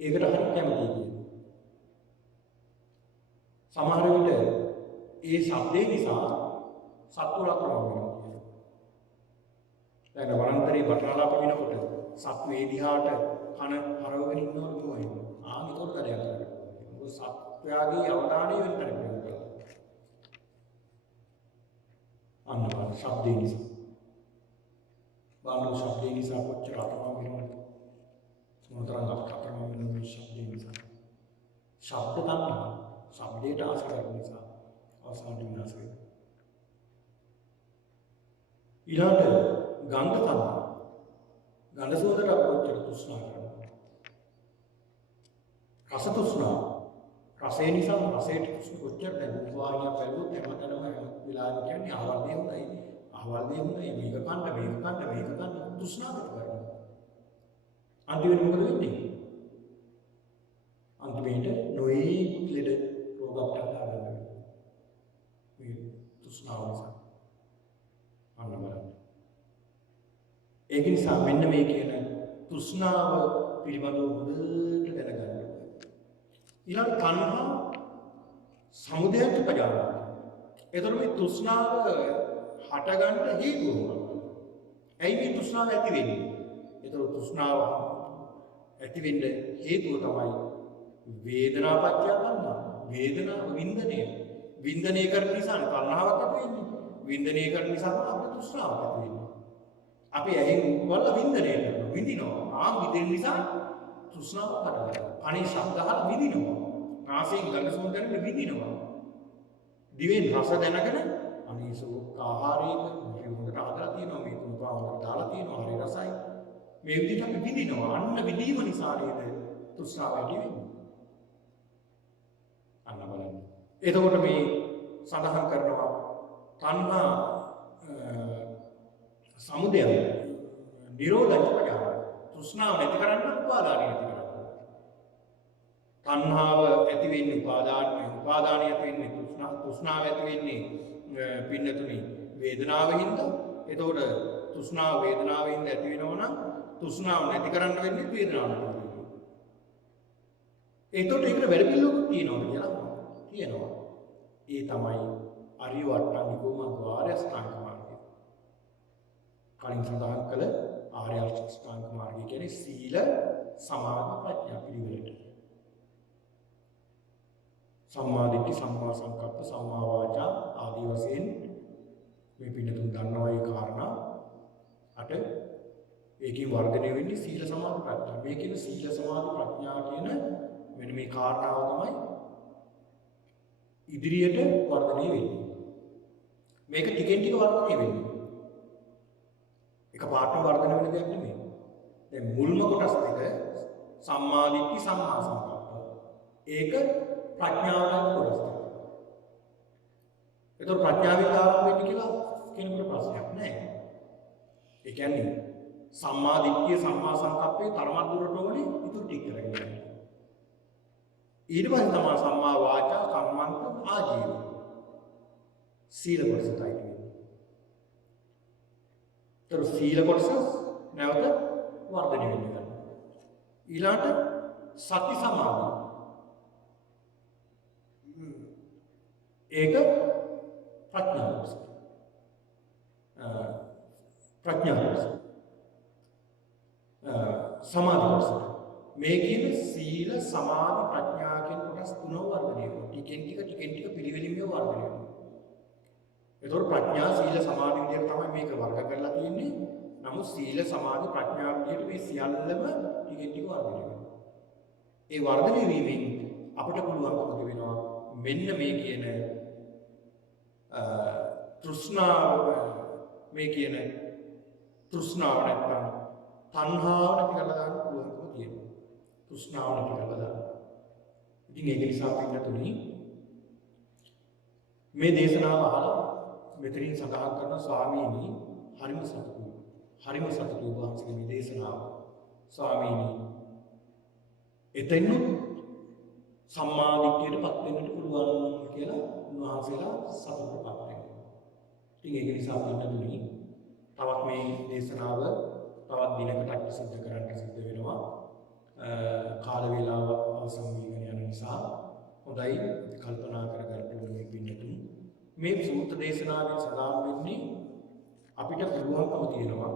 ඒකට හරි කැමතියි කියනවා. සමහර විට ඒ ශබ්දේ නිසා සත්තු ලක්‍රම වෙනවා කියනවා. දැන් වනාන්තරේ බටරලා පමිනකොට සත්තු ඒ දිහාට කන හරවගෙන ඉන්නවලු මොකද? ඒකට කරයක් කරනවා. මොකද සත්වයාගේ අවධානය වෙන තැනකට යනවා. අන්න බලන්න ශබ්දේ නිසා. බලන්න ශබ්දේ නිසා කොච්චර අතරමං වෙනවද? සමුද්‍රංග අතරමං වෙන මේ ශබ්දේ නිසා. ශබ්ද තණ්හා ශබ්දයට ආස කරන නිසා අවසානයේ විනාශ වෙනවා. ඊළඟට ගන්ධ තණ්හා. ගන්ධ සෝදට කොච්චර තෘෂ්ණා කරනවා. රස තෘෂ්ණා. රසය නිසා රසයට කොච්චර දැන් වාහිනිය පැලුවොත් හැමතැනම වෙලාවෙම කියන්නේ ආවල් දේ හොඳයි. ආවල් දේ හොඳයි. මේක කන්න තෘෂ්ණාවට කරනවා. අන්තිමට මොකද වෙන්නේ? අන්තිමට නොයෙකුත් ලෙඩ රෝග අපට හදාගන්න වෙනවා. මේ තෘෂ්ණාව නිසා. අන්න බලන්න. ඒක නිසා මෙන්න මේ කියන තෘෂ්ණාව පිළිබඳව හොඳට දැනගන්න ඕනේ. ඊළඟ තණ්හා සමුදයත් උපජානන. එතකොට මේ තෘෂ්ණාව හටගන්න හේතුව මොකක්ද? ඇයි මේ තෘෂ්ණාව ඇති වෙන්නේ? එතකොට තෘෂ්ණාව ඇති වෙන්න හේතුව තමයි වේදනාපච්චය තණ්හා. වේදනාව වින්දනය. වින්දනය කරන නිසා තණ්හාවක් ඇති වෙන්නේ. වින්දනය කරන නිසා අපිට තෘෂ්ණාවක් ඇති වෙන්නේ. අපි ඇහෙන් වල වින්දනය කරනවා. විඳිනවා. විඳින නිසා තෘෂ්ණාව හටගන්නවා. කනේ ශබ්ද අහලා විඳිනවා. නාසයෙන් ගඳ සුවඳ දැනෙන විඳිනවා. දිවෙන් රස දැනගෙන අනීසෝක ආහාරයක හොඳට හදලා තියෙනවා. මේ තුන පාවකට දාලා තියෙනවා. හරි රසයි. මේ විදිහට අපි විඳිනවා. අන්න විඳීම නිසා නේද තෘෂ්ණාව ඇති වෙන්නේ. අන්න බලන්න. එතකොට මේ සඳහන් කරනවා තණ්හා සමුදය නිරෝධය පරිහාර. තෘෂ්ණාව නැති කරන්න උපාදානය නැති කරන්න. තණ්හාව ඇති වෙන්නේ උපාදානය ඇති වෙන්නේ තෘෂ්ණාව ඇති වෙන්නේ පින්නතුනි වේදනාවෙන්ද. එතකොට තෘෂ්ණාව වේදනාවෙන්ද ඇති වෙනවා නම් තෘෂ්ණාව නැති කරන්න වෙන්නේ වේදනාව නැති වෙනවා. එතකොට ඒකට වැඩ පිළිවෙලක් තියෙනවා කියලා කියනවා. ඒ තමයි අරිය වට්ටනිකෝම ద్వාරය ස්ථාංග මාර්ගය. කලින් සඳහන් කළ ආර්ය අෂ්ටාංග මාර්ගය කියන්නේ සීල සමාධි ප්‍රඥා පිළිවෙලට. සම්මා දිට්ඨි සම්මා සංකප්ප සම්මා වාචා ආදී වශයෙන් මේ පිළිතුරු දන්නවා ඒ කාරණා අට ඒකේ වර්ධනය වෙන්නේ සීල සමාධි ප්‍රඥා. මේ කියන සීල සමාධි ප්‍රඥා කියන මෙන්න මේ කාරණාව තමයි ඉදිරියට වර්ධනය වෙන්නේ. මේක ටිකෙන් ටික වර්ධනය වෙන්නේ. එක පාඩම වර්ධනය වෙන දෙයක් නෙමෙයි. දැන් මුල්ම කොටස් දෙක සම්මා දිට්ඨි සම්මා සංකප්ප. ඒක ප්‍රඥාවයි කොටස් දෙක. ඒතර ප්‍රඥාවෙන් ආරම්භ වෙන්නේ කියලා කෙනෙකුට ප්‍රශ්නයක් නැහැ. ඒ කියන්නේ සම්මා දිට්ඨිය සම්මා සංකප්පේ තරමක් දුරට ඕනේ ඉතුරු ටික කරගෙන යන්න. ඊට පස්සේ තමයි සම්මා වාචා කම්මන්ත ආජීව. සීල කොටසයි තියෙන්නේ. ඒතර සීල කොටස නැවත වර්ධනය වෙනවා. ඊළාට සති සමාධි. ඒක ප්‍රඥා කොටස. ප්‍රඥා කොටස. සමාධි කොටස. මේ කියන සීල සමාධි ප්‍රඥා කියන කොටස් තුනම වර්ධනය වෙනවා. ටිකෙන් ටික පිළිවෙලින්ම වර්ධනය වෙනවා. ඒතකොට ප්‍රඥා සීල සමාධි විදියට තමයි මේක වර්ග කරලා තියෙන්නේ. නමුත් සීල සමාධි ප්‍රඥා විදියට මේ සියල්ලම ටිකෙන් ටික වර්ධනය වෙනවා. ඒ වර්ධනය වීමෙන් අපිට පුළුවන්කම වෙනවා මෙන්න මේ කියන තෘෂ්ණාව මේ කියන තෘෂ්ණාව නැත්තම් තණ්හාව නැති කරලා දාන්න පුළුවන්කම තියෙනවා. තෘෂ්ණාව නැති කරලා දාන්න. ඉතින් ඒක නිසා පින්නතුනි මේ දේශනාව අහලා මෙතනින් සඳහන් කරන ස්වාමීනි හරිම සතුටුයි. හරිම සතුටුයි වහන්සේගේ මේ දේශනාව. ස්වාමීනි එතෙන්නුත් සම්මා දිට්ඨියටපත් වෙන්නට පුළුවන් කියලා උන්වහන්සේලා සතුටුපත් වෙනවා. ඉතින් ඒක නිසා පින්නතුනි තවත් මේ දේශනාව තවත් දිනකටත් සිද්ධ කරන්න සිද්ධ වෙනවා. කාල වේලාව අවසන් වීගෙන යන නිසා හොඳයි කල්පනා කරගන්න ඕනේ පින්නතුනි. මේ සූත්‍ර දේශනාවෙන් සඳහන් වෙන්නේ අපිට පුළුවන්කම තියෙනවා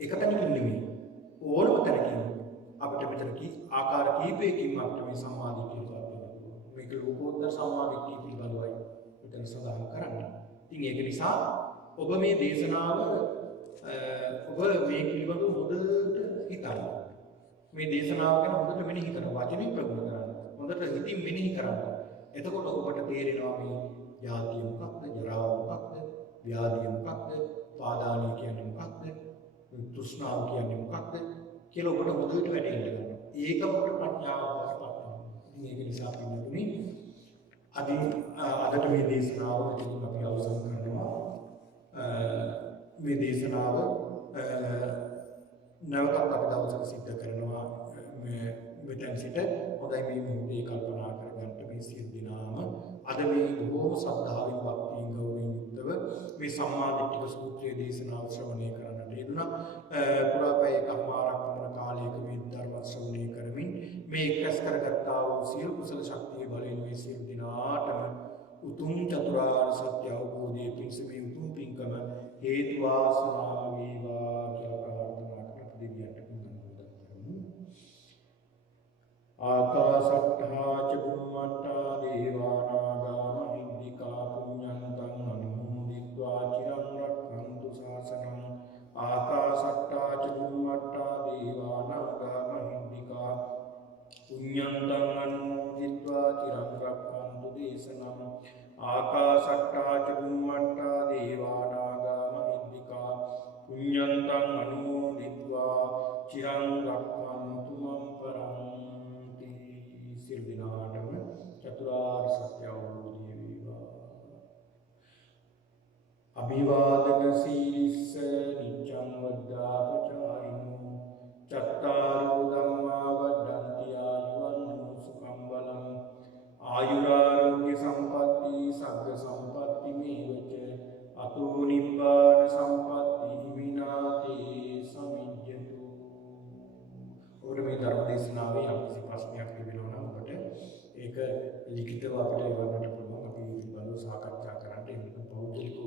එක තැනකින් නෙමෙයි ඕනම තැනකින් අපිට මෙතන ආකාර කීපයකින් අපිට මේ සම්මාදිටියට පත් වෙනවා. මේක ලෝකෝත්තර සම්මාදිටිය පිළිබඳවයි මෙතන සඳහන් කරන්නේ. ඉතින් ඒක නිසා ඔබ මේ දේශනාව ඔබ මේ පිළිබඳව හොඳට හිතන්න. මේ දේශනාව ගැන හොඳට මෙනෙහි කරන්න, වචනින් ප්‍රගුණ කරන්න. හොඳට හිතින් මෙනෙහි කරන්න. එතකොට ඔබට තේරෙනවා මේ ජාතිය මොකක්ද, ජරාව මොකක්ද, ව්‍යාධිය මොකක්ද, පාදානිය කියන්නේ මොකක්ද, තෘෂ්ණාව කියන්නේ මොකක්ද කියලා ඔබට හොඳට වැටහෙන්න ගන්නවා. ඒක ඔබට ප්‍රඥාව වඩපත් වෙනවා. ඉතින් ඒක නිසා පින්නතුනි අදට මේ දේශනාව මෙතනින් අපි අවසන් කරනවා. මේ දේශනාව නැවතත් අපි දවසක සිද්ධ කරනවා. මෙතන සිට හොඳයි මේ මොහොතේ කල්පනා කරගන්න මේ සියලු දිනාම අද මේ බොහෝ ශ්‍රද්ධාවෙන් භක්තියෙන් ගෞරවයෙන් යුක්තව මේ සම්මාදිට්ඨික සූත්‍රයේ දේශනාව ශ්‍රවණය කරන්නට යෙදුණා. පුරාපය කම්මාරක් වන කාලයක මේ ධර්ම ශ්‍රවණය කරමින් මේ එක්රැස් කරගත්තා වූ සියලු කුසල ශක්තිය බලයෙන් මේ සියලු දිනාටම උතුම් චතුරාර්ය සත්‍ය අවබෝධයේ පිණිස මේ උතුම් පින්කම හේතු වාසනා වේවා කියලා ප්‍රාර්ථනා කරලා දෙවියන්ට පුණ්‍යමෝදන් කරමු. ආකාශට්ඨා ච බුම්මට්ඨා දේවානාගා මහින්దికා පුඤ්ඤන්තං අනුමෝදිत्वा චිරං රක්ඛන්තු ශාසනං. ආකාශට්ඨා ච බුම්මට්ඨා දේවානාගා මහින්దికා පුඤ්ඤන්තං අනුමෝදිत्वा චිරං රක්ඛන්තු දේශනං. ආකාශට්ඨා ච බුම්මට්ඨා දේවානාගා මහින්దికා පුඤ්ඤන්තං අනුමෝදිत्वा චිරං රක්ඛන්තු මම් පරන්ති. සියලු දිනාටම චතුරාර්ය සත්‍ය අවබෝධය වේවා. අභිවාදන සීලිස්ස නිච්ඡං වද්දා පචායිනෝ චත්තාරෝ ධම්මා වඩ්ඩන්ති ආයුවන්නෝ සුඛං බලං ආයුරාෝග්‍ය සම්පatti සග්ග සම්පatti මේවච අතෝ නිබ්බාන සම්පatti විනාතේ සමිජ්ජතු. ඔබට මේ ධර්ම දේශනාවේ අපිට ප්‍රශ්නයක් තිබෙනවා නම් ඔබට ඒක ලිඛිතව අපිට එවන්නට පුළුවන්. අපි ඒ පිළිබඳව සාකච්ඡා කරන්න. ඒක පෞද්ගලිකව